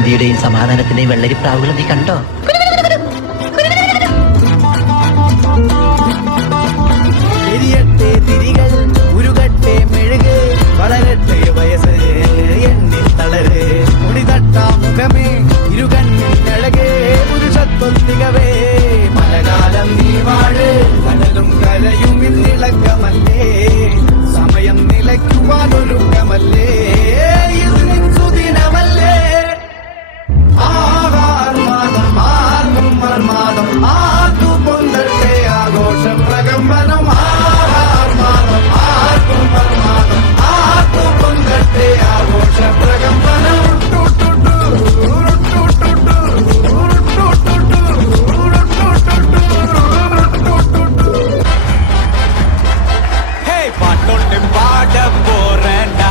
ശാന്തിയുടെയും സമാധാനത്തിന്റെയും വെള്ളരിപ്രാവുകൾ നീ കണ്ടോ? എരിയട്ടെ തിരികൾ ഉരുകട്ടെ മെഴുക് വളരട്ടെ വയസ്സ് എന്നിൽ തളര് മുടിതട്ട മുഖമേ ഇരുകണ്ണിൽ അഴകേ പുരുഷത്വത്തികവേ മലകാലം നീ വാഴ് കടലും കരയും ഇന്നിളക്കമല്ലേ സമയം നിലയ്ക്കുവാനൊരുക്കമല്ലേ ഇത് നിൻ സുദിനമല്ലേ ആകാർമാദം ആർക്കും മർമാദം ആർക്കു പൊന്തട്ടെ ആഘോഷ പ്രകമ്പനം ആകാർമാദം ആർക്കും മർമാദം ആർക്കു പൊന്തട്ടെ ആഘോഷ പ്രകമ്പനം பாட்டோட்டு பாட போறேன்டா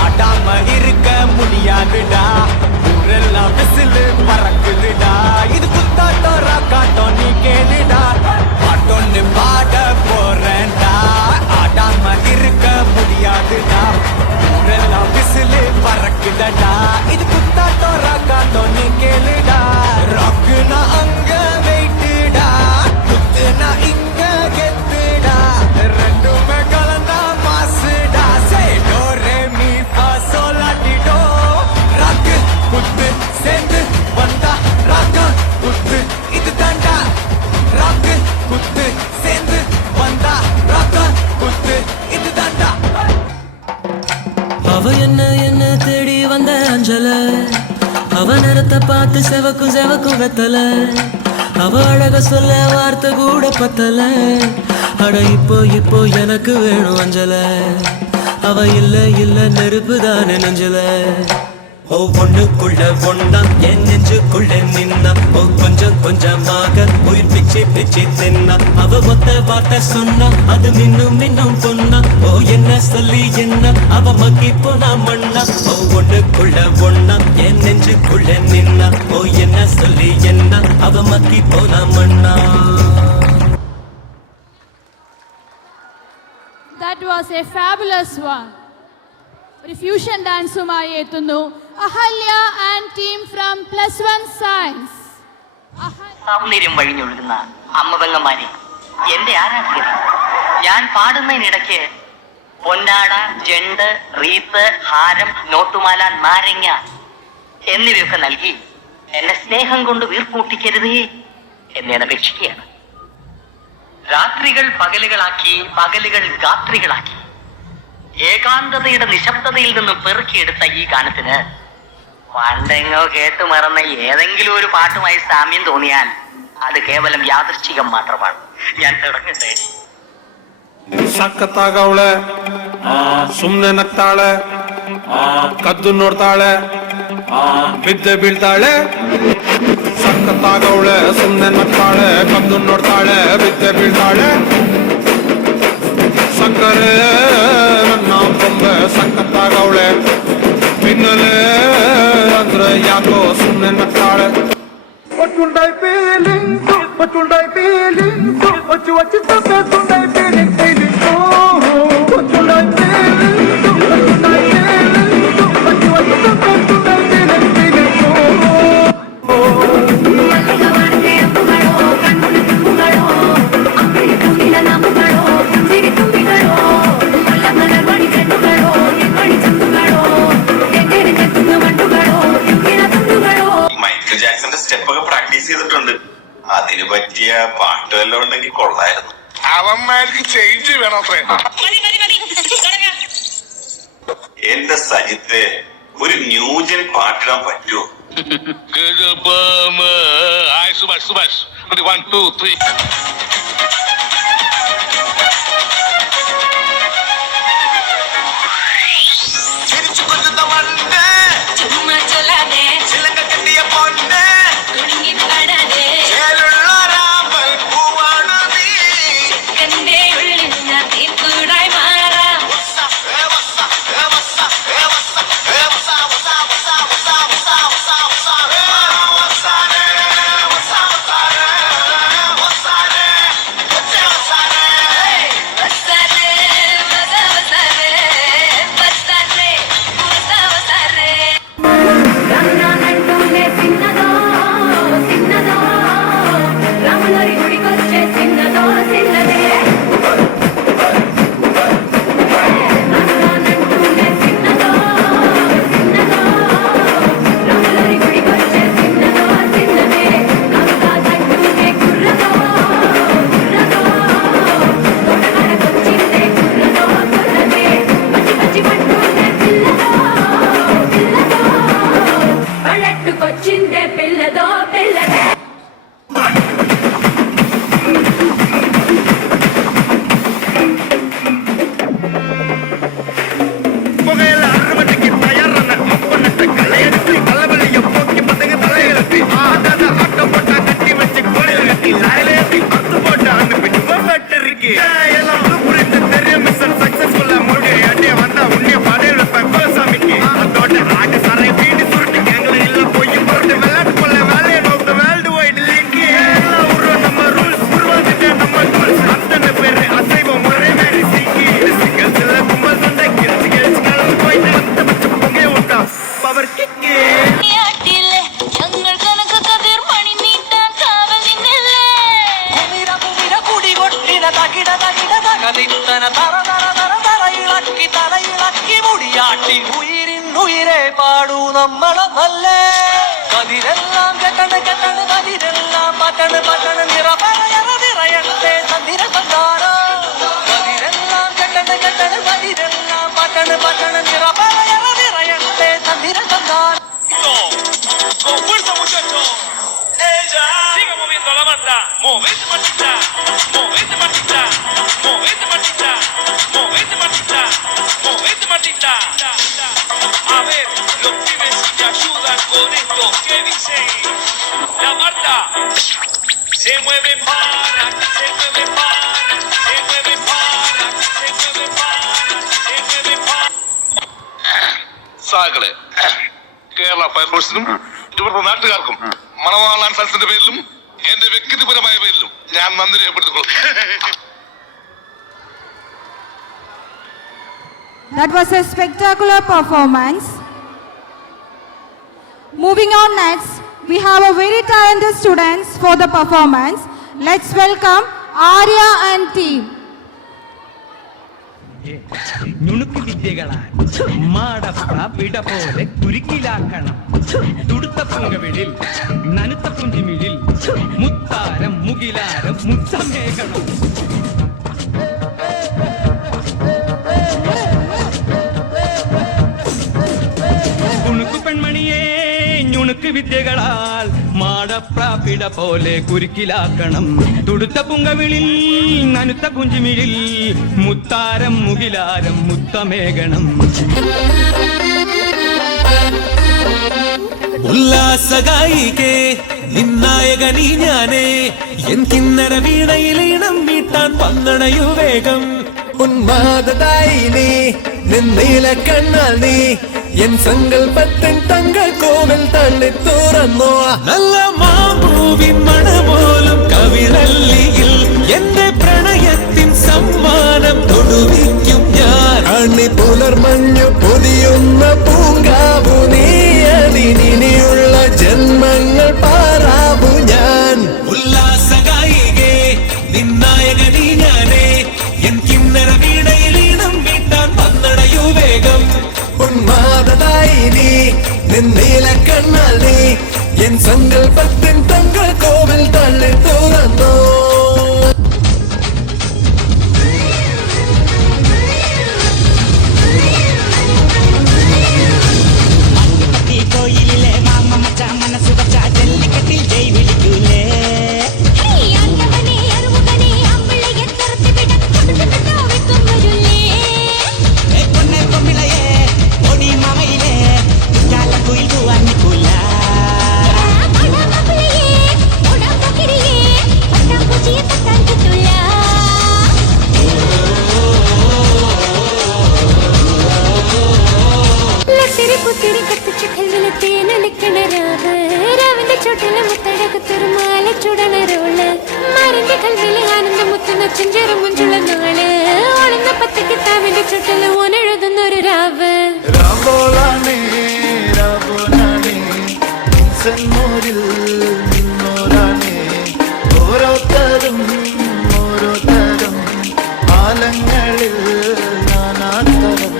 ஆடாம இருக்க முடியாதுடா ஊரெல்லாம் விசிலு பறக்குதுடா இது குத்தாட்டம் ராக்காட்டம் நீ கேளுடா பாட்டோட்டு பாட போறேன்டா ஆடாம இருக்க முடியாதுடா ஊரெல்லாம் விசிலு பறக்குதடா இது குத்தாட்டம் ராக்காட்டம் நீ கேளுடா ராக்குனா அங்க வெயிட்டுடா குத்துனா இங்க கெத்துடா ரெண்டுமே கலந்தா மாசுடா சே டோ ரே மீ ஃபா சோல் லா டி டோ ராக்கு குத்து சேர்ந்து வந்தா ராக்கு குத்து இது தாண்டா ராக்கு குத்து சேர்ந்து வந்தா ராக்கு குத்து இது தாண்டா அவ என்ன தேடி வந்த அஞ்சல அவ நேரத்தை பார்த்து செவக்கும் வெத்தல அவ அழக சொல்ல வார்த்தை கூட பத்தல அட இப்போ எனக்கு வேணும் அஞ்சல அவ இல்ல நெருப்பு தானே நெஞ்சல ஓ பொண்ணுக்குள்ள பொண்ணா என் நெஞ்சுக்குள்ள நின்னா ஓ கொஞ்சமாக உயிர் பிச்சு தின்னா அவ ஒத்த வார்த்தை சொன்னா அது மின்னும் பொண்ணா ஓ என்ன சொல்லி என்ன அவ மக்கி போனா மண்ணா ஓ பொண்ணுக்குள்ள பொண்ணா என் நெஞ்சுக்குள்ள நின்னா ஓ என்ன சொல்லி என்ன அவ மக்கி போனா மண்ணா. That was a fabulous one. ഒരു ഫ്യൂഷൻ ഡാൻസുമായി എത്തുന്നു Ahalya and team from +1 science. സൗന്ദര്യം വഴിഞ്ഞൊഴുകുന്ന അമ്മപെങ്ങന്മാരെ, എന്റെ ആരാധ്യർ, ഞാൻ പാടുന്നതിനിടയ്ക്ക് പൊന്നാട, ജണ്ട്, റീത്ത്, ഹാരം, നോട്ടുമാല, നാരങ്ങ എന്നിവയൊക്കെ നൽകി എന്നെ സ്നേഹം കൊണ്ട് വീർപ്പൂട്ടിക്കരുതേ എന്നെ അപേക്ഷിക്കുകയാണ്. രാത്രികൾ പകലുകളാക്കി, പകലുകൾ രാത്രികളാക്കി ഏകാന്തതയുടെ നിശബ്ദതയിൽ നിന്നും പെറുക്കിയെടുത്ത ഈ ഗാനത്തിന് പണ്ടെങ്ങോ കേട്ടു മറന്ന ഏതെങ്കിലും ഒരു പാട്ടുമായി സാമ്യം തോന്നിയാൽ അത് കേവലം യാദൃശ്ചികം മാത്രമാണ്. ഞാൻ തുടങ്ങട്ടെ. ಸಖತ್ತಾಗವಳೆ, ಸುಮ್ನೆ ನಗ್ತಾಳೆ, ಕದ್ದು ನೋಡ್ತಾಳೆ, ಬಿದ್ದೆ ಬೀಳ್ತಾಳೆ. ಸಖತ್ತಾಗವಳೆ, ಸುಮ್ನೆ ನಗ್ತಾಳೆ, ಕದ್ದು ನೋಡ್ತಾಳೆ, ಬಿದ್ದೆ ಬೀಳ್ತಾಳೆ. ಸಕ್ಕರೆ ನನ್ನ ಬೊಂಬೆ ಸಖತ್ತಾಗವಳೆ, ಮಿನ್ನಲೆ ಅಂದ್ರೆ ಯಾಕೋ ಸುಮ್ನೆ ನಗ್ತಾಳೆ. What's feeling? What feeling? Michael ജാക്സന്റെ സ്റ്റെപ്പൊക്കെ പ്രാക്ടീസ് ചെയ്തിട്ടുണ്ട്. അതിന് പറ്റിയ പാട്ട് വല്ലതും ഉണ്ടെങ്കിൽ കൊള്ളായിരുന്നു. അവന്മാർക്ക് ചേഞ്ച് വേണം. എന്റെ സജിത്തെ, ഒരു ന്യൂജൻ പാട്ടിടാൻ പറ്റുമോ? സുഭാഷ് 1 2 3. எல்லாம் புரிந்து தெரியும் மிஷன் சக்சஸ்ஃபுல்லா முடி அடிய வந்தா உன்னைய பாதையில் வைப்பேன் கோசாமிக்கு அதோட ஆட்டு சாரை வீடு சுருட்டு கேங்களை இல்ல போய் புரட்டு விளையாட்டு கொள்ள வேலையை நோக்கு வேர்ல்டு வைடு லீக்கு எல்லாம் உருவம் நம்ம ரூல்ஸ் உருவாக்கிட்ட நம்ம டூல்ஸ் அத்தனை பேரு அசைவம் ஒரே மாதிரி சீக்கி சிங்கல்ஸ் இல்ல கும்பல் சண்டை கிழிச்சு கிழிச்சு கலந்து போயிட்டு அந்த பச்சை பொங்கை விட்டா பவர் கிக்கு ഞങ്ങൾ കണക്ക് കതിർ മണി നീട്ടാൻ കാവലിനില്ല കുടി കൊട്ടിന തകിട തകിട തകതിത്തന തറ തറ തറ തറയിളക്കി തലയിളക്കി മുടിയാട്ടി ഉയിരിന്നുയിരെ പാടൂ നമ്മളെ നല്ല കതിരെല്ലാം കെട്ടണ് കെട്ടണ് കതിരെല്ലാം പറ്റണ് പറ്റണ് നിറയത്തെ തന്തിര തന്താര കതിരെല്ലാം കെട്ടണ് കെട്ടണ് കതിരെല്ലാം പറ്റണ് പറ്റണ് നിറയത്തെ തന്തിര തന്താര Con fuerza, muchachos. Ella. Siga moviendo la manta. Movete, Martita. Movete, Martita. Movete, Martita. Movete, Martita. Movete, Martita. A ver, los pibes si me ayudan con esto. ¿Qué dicen? La Marta. Se mueve para, se mueve para, se mueve para, se mueve para, se mueve para. സാകളെ Kerala ഫയർഫോഴ്സിനും ഇവിടുത്തെ നാട്ടുകാർക്കും മണവാളാൻ സൽസിന്റെ പേരിലും എന്റെ വ്യക്തിപരമായ പേരിലും ഞാൻ നന്ദി രേഖപ്പെടുത്തിക്കൊള്ളും. That was a spectacular performance. Moving on next, we have a very talented students for the performance. Let's welcome Arya and team. നുണുക്ക് വിദ്യകളാൽ മാടപ്പ വിട പോലെ കുരുക്കിലാക്കണം തുടുത്ത പുങ്കവിളിൽ നനുത്ത പുഞ്ചിമിഴിൽ മുത്താരം മുകിലാരം മുത്തമേകണം കുണുക്കു പെൺമണിയേ ഞുണുക്ക് വിദ്യകളാൽ മാടപ്രാപ്പിട പോലെ കുരുക്കിലാക്കണം തുടുത്ത പുങ്കവിളിൽ നനുത്ത കുഞ്ചിമിഴിൽ മുത്താരം മുകിലാരം മുത്തമേകണം ഉല്ലാസഗായികേ നിന്നായകനീ ഞാനേ എൻ കിന്നര വീണയിൽ ഇണം വീട്ടാൻ വന്നണയു വേഗം ഉന്മാദായിനി നിന്നീല കണ്ണാൽ നീ എൻ സങ്കൽപ്പത്തിൻ തങ്ക കോവിൽ തള്ളി തുറന്നോ നല്ല മാമ്പൂവിൻ മണപോലും കവിളല്ലിയിൽ എന്റെ പ്രണയത്തിൻ സമ്മാനം തൊടുവിക്കും ഞാൻ അണി പുലർമഞ്ഞു പൊതിയുന്ന പൂങ്കാവു നീ അതിനിയുള്ള ജന്മങ്ങൾ പാറാവു ഞാൻ ഉല്ലാസഗായികേ നിന്നായകനീ ഞാനേ എൻ കിന്നര വീണയിൽ ഇണം വീട്ടാൻ വന്നടയു വേഗം ഉന്മാദായിനി നിന്നീല കണ്ണാൽ നീ എൻ സങ്കൽപ്പത്തിൻ തങ്ക കോവിൽ തള്ളി തുറന്നോ കോയിലിലെ മാമ മച്ച മനസ്സു വച്ച ജല്ലിക്കെട്ടിൽ ജയ് വിളിക്കൂലേ പൊന്നെ പൊമ്മിളയെ പൊടി മാമയിലെ കുയിൽ പോവാൻ നിൽക്കൂല പുത്തിരി കത്തിച്ച കല്ലിലെ തേനലിക്കണ രാവ് രാവിന്റെ ചുട്ടിലെ മുത്തടകത്തൊരു മാല ചുടണ റോള് മാറിന്റെ കൽവിലെ ആനന്ദ മുത്തുന്ന ചെഞ്ചേറ മുഞ്ചുള്ള നാള് ഓളുന്ന പത്തക്ക് താവിന്റെ ചുട്ടില് ഓനെഴുതുന്നൊരു രാവ് രാവോളാണേ രാവോളാണേ സെൻമോരിൽ നിന്നോരാണേ ഓരോരുത്തരും ഓരോരുത്തരും ആലങ്ങളിൽ നാനാത്തരം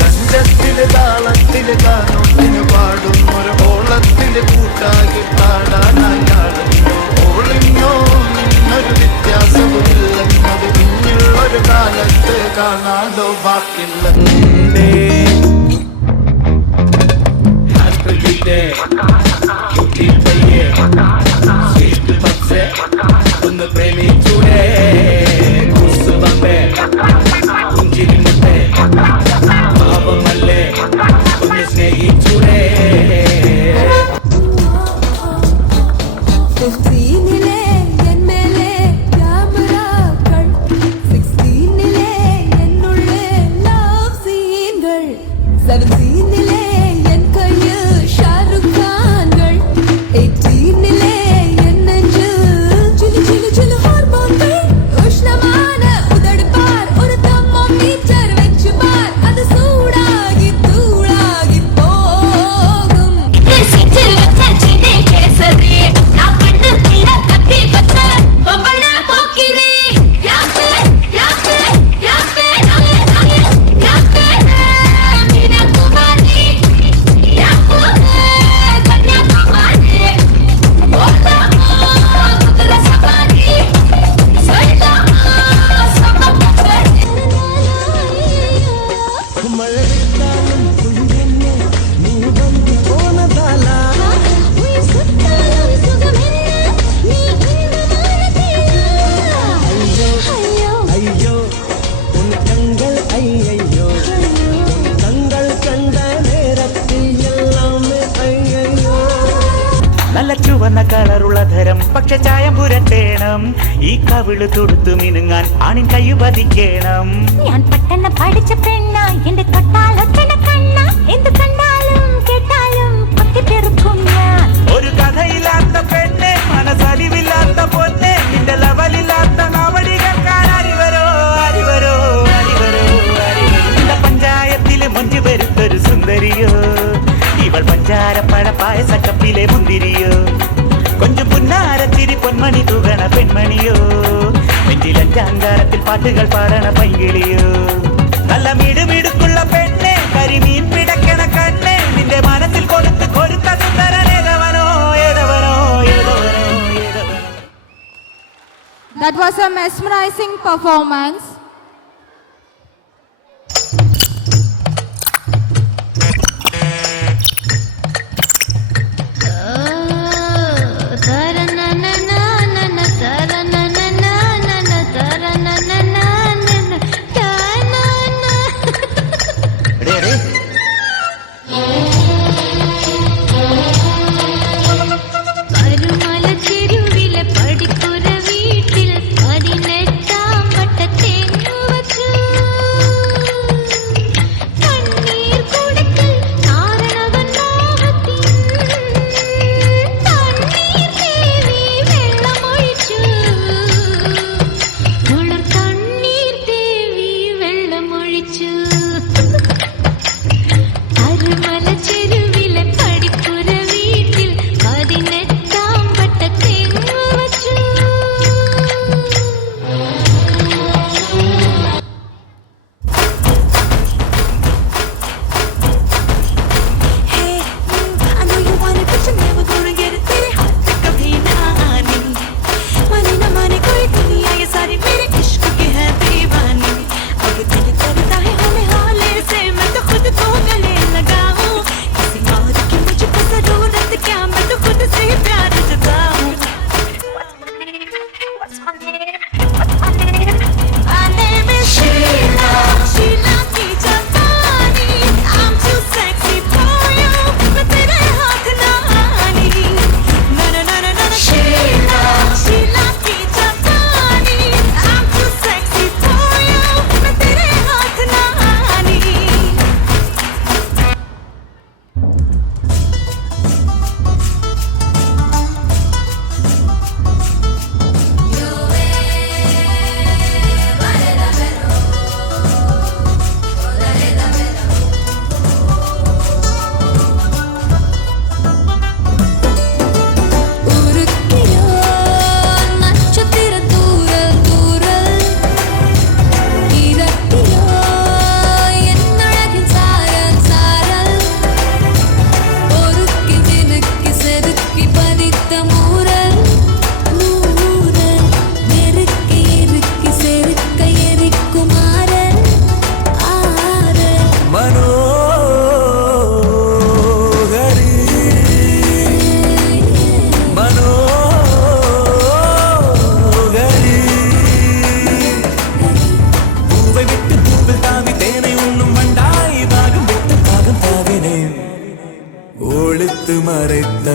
കഞ്ചത്തില് താളത്തില് കാനോട്ടിന് പാടും ഒരു ഓളത്തില് കൂട്ടാകി പാടാനായാളുണ്ടോ ഓളിഞ്ഞോ നിന്നൊരു വ്യത്യാസവുമില്ലെന്നത് ഇനിയുള്ളൊരു കാലത്ത് കാണാതോ ബാക്കില്ല ഒന്ന് പ്രേമിച്ചൂടെ പാപമല്ലേ ഒന്ന് സ്നേഹിച്ചൂടെ എൻ മേലെ ക്യാമറ ചുവന്ന കളറുള്ള ധരം പക്ഷെ ചായം പുരട്ടേണം ഈ കവിള് തൊടുത്തു മിനുങ്ങാൻ ആണിൻ കൈ പതിക്കണം ഞാൻ പെട്ടെന്ന് പഠിച്ച പെണ്ണ എന്റെ തൊട്ടാലൊറ്റന കണ്ണ എന്ത് കണ്ടാലും കേട്ടാലും പൊട്ടിപ്പെറുക്കും ഞാൻ ഒരു കഥയില്ലാത്ത പെണ്ണെ മനസ്സലിവില്ലാത്ത പൊന്നെ നിന്റെ ലവലില്ലാത്ത നാവടി കേൾക്കാൻ അരിവരോ അരിവരോ അരിവരോ അരിവരോ പഞ്ചായത്തിലെ മഞ്ജു വരുത്തൊരു സുന്ദരിയോ ഇവൾ പഞ്ചാരപ്പഴ പായസക്കപ്പിലെ മുന്തിരിയോ കൊഞ്ചും പുന്നാരത്തിരി പൊന്മണി തൂകണ പെൺമണിയോ നെഞ്ചിലഞ്ചാങ്കാരത്തിൽ പാട്ടുകൾ പാടണ പൈങ്കിളിയോ നല്ല മിടുമിടുക്കുള്ള പെണ്ണെ കരിമീൻ പിടക്കണ കണ്ണെ നിന്റെ മനസ്സിൽ കൊടുത്ത് കൊരുത്ത സുന്ദരനേതവനോ ഏതവനോ ഏതവനോ ഏതവനോ. That was a mesmerizing performance.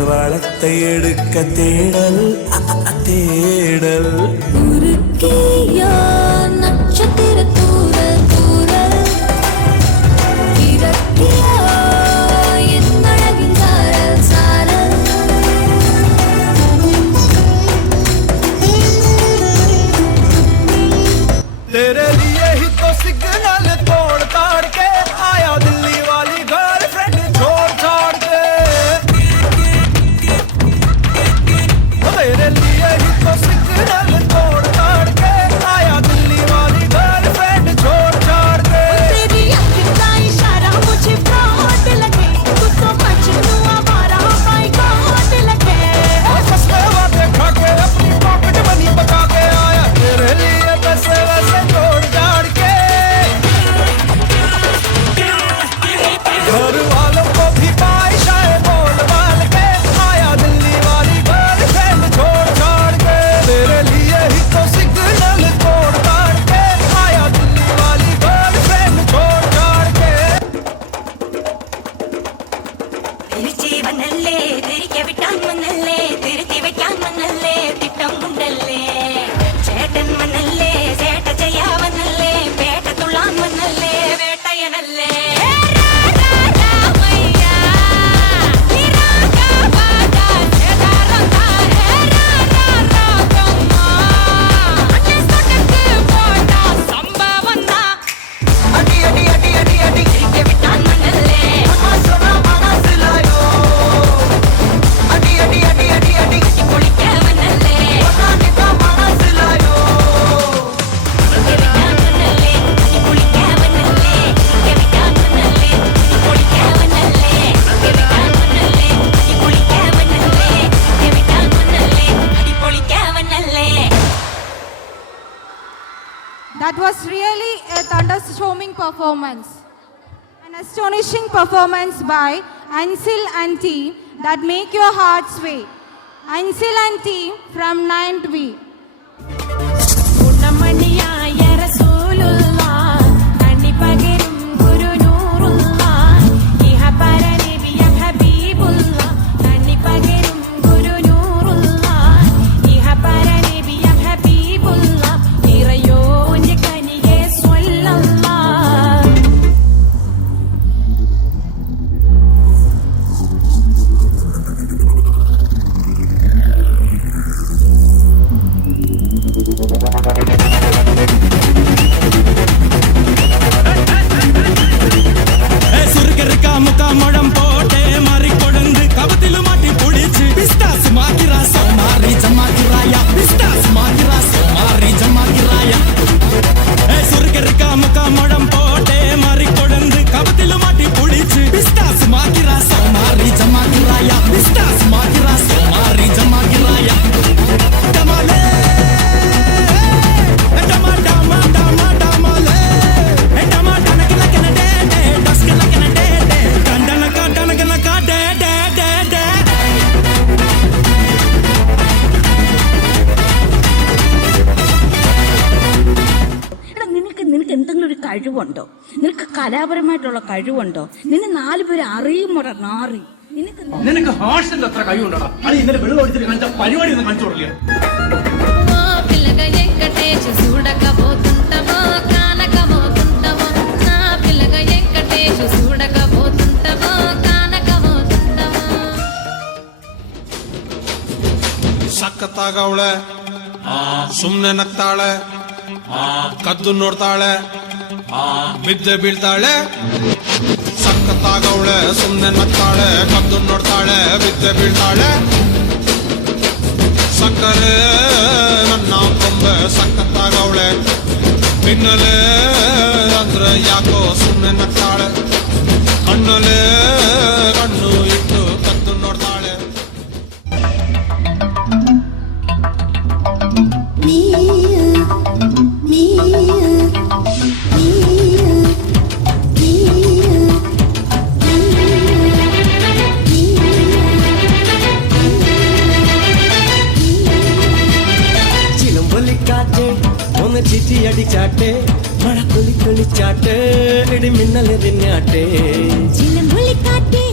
வளத்தை எடுக்க தேடல் தேடல் உருக்கியா நட்சத்திர தூரல் தூரல் இறக்கியா என் அழகின் சாரல் சாரல் तेरे लिए ही तो सिग्नल तोड़ ताड़ के आया दिल्ली वाली गर्लफ्रेंड छोड़ छाड़ के तेरे लिए ही तो सिग्नल तोड़ ताड़ के आया दिल्ली वाली गर्लफ्रेंड छोड़ छाड़ के तेरी आंखें का इशारा मुझे फ्रॉड लगे तू तो मजनू हमारा माय गॉड लगे सस्ते वादे खा के अपनी पॉकेट मनी बचा के आया तेरे लिए पैसे वैसे जोड़ जाड़ के That was really a thunderstorming performance. An astonishing performance by Ansil and team that make your heart sway. Ansil and team from 9th B. കഴിവുണ്ടോ? നിനക്ക് കലാപരമായിട്ടുള്ള കഴിവുണ്ടോ? നിന്നെ 4 പേര് അറിയുമോടാ നാറി? നിനക്ക് ഹാർട്സിന്റെ അത്ര കഴിവുണ്ടോടാ? അത് ഇന്നലെ വെള്ളം ഒഴിച്ചിട്ട് കാണിച്ച പരിപാടി ഒന്ന് കാണിച്ചു കൊടുക്കുക. ಸಖತ್ತಾಗವಳೆ, ಸುಮ್ನೆ ನಗ್ತಾಳೆ, ಕದ್ದು ನೋಡ್ತಾಳೆ, ಬಿದ್ದೆ ಬೀಳ್ತಾಳೆ. ಸಖತ್ತಾಗವಳೆ, ಸುಮ್ನೆ ನಗ್ತಾಳೆ, ಕದ್ದು ನೋಡ್ತಾಳೆ, ಬಿದ್ದೆ ಬೀಳ್ತಾಳೆ. ಸಕ್ಕರೆ ನನ್ನ ಕೊಂಬೆ ಸಖತ್ತಾಗವಳೆ, ಪಿನ್ನಲೆ ಅಂದ್ರೆ ಯಾಕೋ ಸುಮ್ನೆ ನಗ್ತಾಳೆ, ಕಣ್ಣಲೆ ಕಣ್ಣು ಇಟ್ಟು ಕದ್ದು ನೋಡ್ತಾಳೆ. ചിറ്റി അടിച്ചാട്ടെ, മഴ തുളി തുളിച്ചാട്ടെ, ഇടി മിന്നലെറിഞ്ഞാട്ടെ. ചിലമ്പൊളിക്കാട്ടെ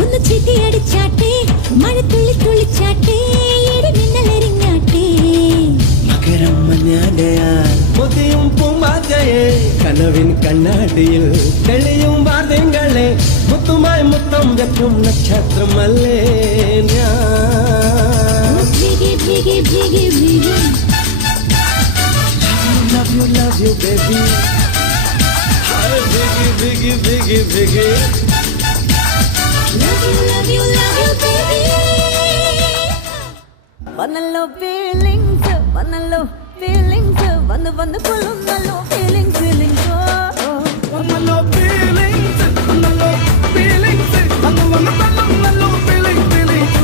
ഒന്ന് ചിറ്റി അടിച്ചാട്ടെ, മഴ തുള്ളി തുള്ളിച്ചാട്ടെ, ഇടി മിന്നലെറിഞ്ഞാട്ടെ. മകരം മഞ്ഞാടയാൽ മുതിയും പൂമ്പാറ്റയെ, കനവിൻ കണ്ണാടിയിൽ തെളിയും വാദ്യങ്ങളെ, മുത്തുമായി മുത്തം വെക്കും നക്ഷത്രമല്ലേ ഞാൻ. ഭീഗി ഭീഗി ഭീഗി ഭീഗി love you baby, hey biggie biggie biggie biggie, love you baby. Vanallo feelings, vanallo feelings, vannu kollunnallo feelings feelings. Vanallo feelings, vanallo feelings, vannu kollunnallo feelings feelings.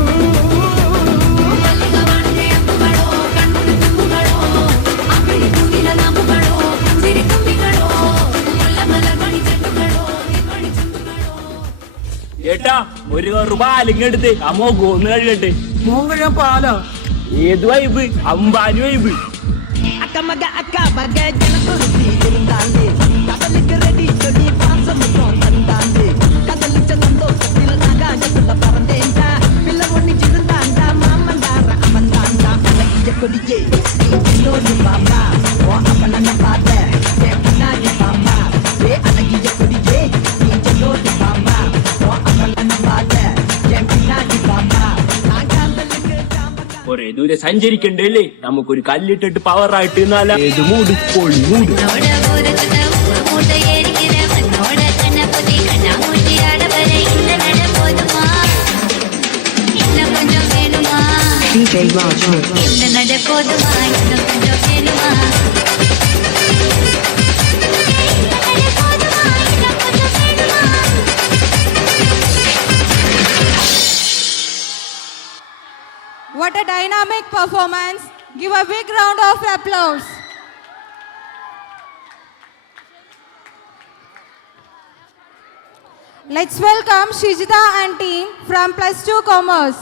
ഏട്ടാ ഒരു പാലിങ്ങെടുത്ത് അമ്മോ ഗോന്ന് കഴിയട്ടെ. മോൻ കഴിയാൻ പാലോ? ഏത് വൈബ്? അമ്പാനി വൈബ്. அக்கமக அக்காமக ஜனத்துருத்தி இருந்தாலே, கடலுக்கு ரெடி சொல்லி பாசமுத்தம் தந்தாலே, கடலுச்ச சந்தோஷத்தில் ஆகாயத்துல பறந்தேன்டா, பிள்ளை ஒண்ணிச்சிருந்தாண்டா, மாமந்தார அமர்ந்தாண்டா. அழகிய கொடியே நீயோடு பாப்பா, ஓ அப்பன பாத்த பின்னாடி பாப்பா, அழகிய கொடியே நீயோடு பாப்பா, ஓ அப்பன பாத்த பின்னாடி பாப்பா. ഒരേ ദൂരെ സഞ്ചരിക്കണ്ടല്ലേ, നമുക്കൊരു കല്ലിട്ടിട്ട് പവറായിട്ട് ഏത് മൂട് പൊളി മൂട്. What a dynamic performance. Give a big round of applause. Let's welcome Shijita and team from +2 Commerce.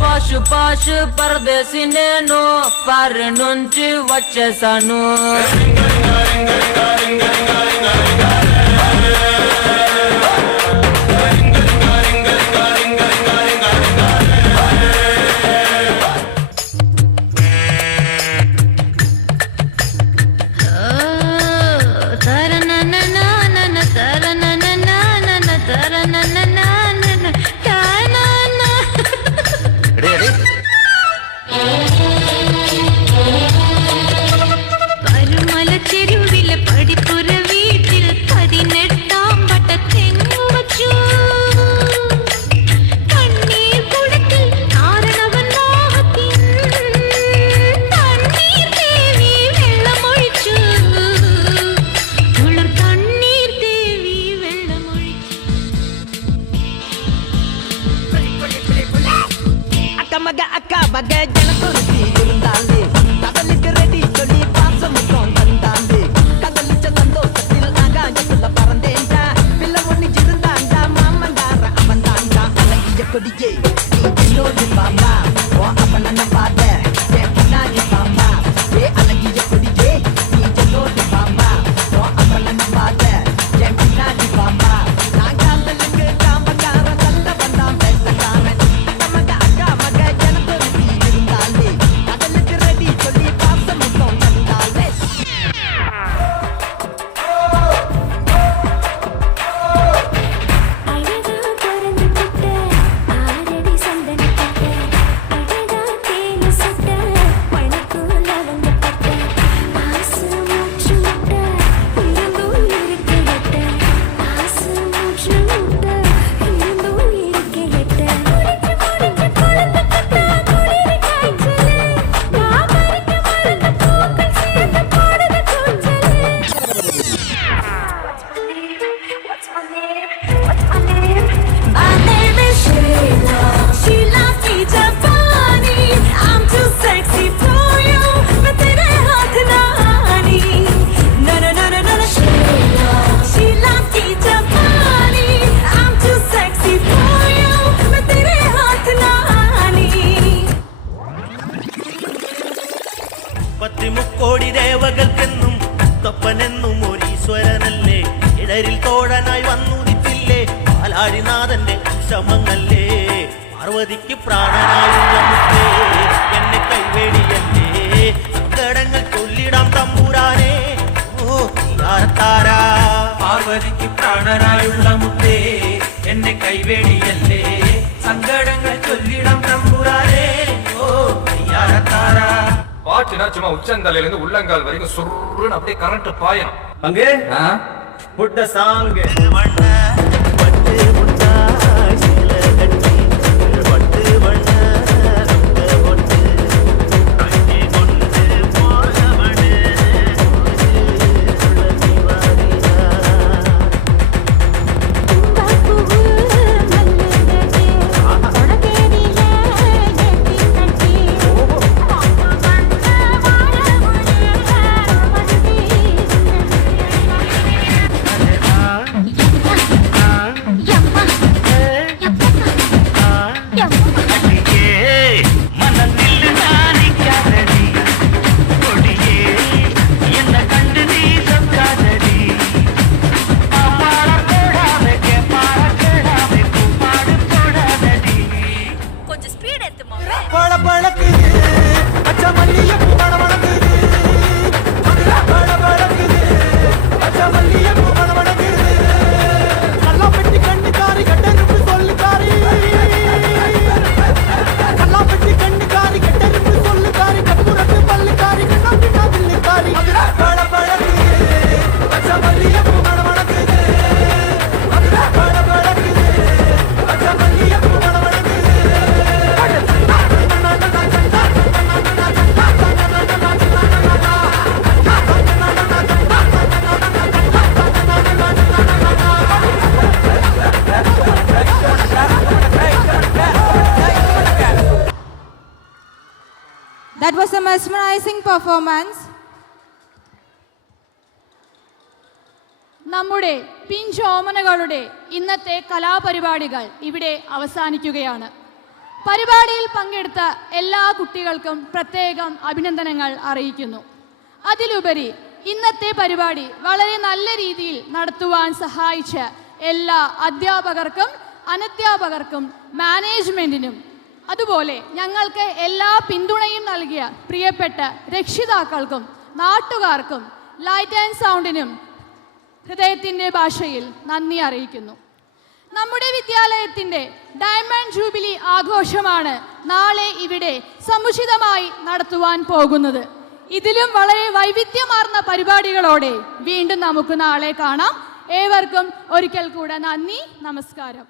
పాషు పాషు పరదేశి నేను పారి నుంచి వచ్చేసాను പത്തിമുക്കോടി ദേവകൾക്കെന്നും മുത്തപ്പനെന്നും ഒരീശ്വരനല്ലേ ഇടരിൽ തോഴനായി വന്നുദിച്ചില്ലേ പാലാഴിനാഥന്റെ ശമങ്ങല്ലേ പാർവതിക്ക് പ്രാണനായുള്ള മുത്തേ എന്നെ കൈവേടിയല്ലേ സങ്കടങ്ങൾ ചൊല്ലിടാം തമ്പുരാനെ ഓ താരാ പാർവതിക്ക് പ്രാണനായുള്ള മുത്തേ എന്നെ കൈവേടിയല്ലേ സങ്കടങ്ങൾ ചൊല്ലിടാം തമ്പുരാനെ ഓ താരാ பாட்டுனா சும்மா உச்சந்தலையில இருந்து உள்ளங்கால் வரைக்கும் சுருன்னு அப்படியே கரண்ட் பாயணும் அங்கே புட்ட song That was a mesmerizing performance. നമ്മുടെ പിഞ്ചോമനകളുടെ ഇന്നത്തെ കലാപരിപാടികൾ ഇവിടെ അവസാനിക്കുകയാണ്. പരിപാടിയിൽ പങ്കെടുത്ത എല്ലാ കുട്ടികൾക്കും പ്രത്യേകം അഭിനന്ദനങ്ങൾ അറിയിക്കുന്നു. അതിലുപരി ഇന്നത്തെ പരിപാടി വളരെ നല്ല രീതിയിൽ നടത്തുവാൻ സഹായിച്ച എല്ലാ അധ്യാപകർക്കും അനധ്യാപകർക്കും മാനേജ്മെന്റിനും അതുപോലെ ഞങ്ങൾക്ക് എല്ലാ പിന്തുണയും നൽകിയ പ്രിയപ്പെട്ട രക്ഷിതാക്കൾക്കും നാട്ടുകാർക്കും ലൈറ്റ് ആൻഡ് സൗണ്ടിനും ഹൃദയത്തിൻ്റെ ഭാഷയിൽ നന്ദി അറിയിക്കുന്നു. നമ്മുടെ വിദ്യാലയത്തിൻ്റെ ഡയമണ്ട് ജൂബിലി ആഘോഷമാണ് നാളെ ഇവിടെ സമുചിതമായി നടത്തുവാൻ പോകുന്നത്. ഇതിലും വളരെ വൈവിധ്യമാർന്ന പരിപാടികളോടെ വീണ്ടും നമുക്ക് നാളെ കാണാം. ഏവർക്കും ഒരിക്കൽ കൂടെ നന്ദി, നമസ്കാരം.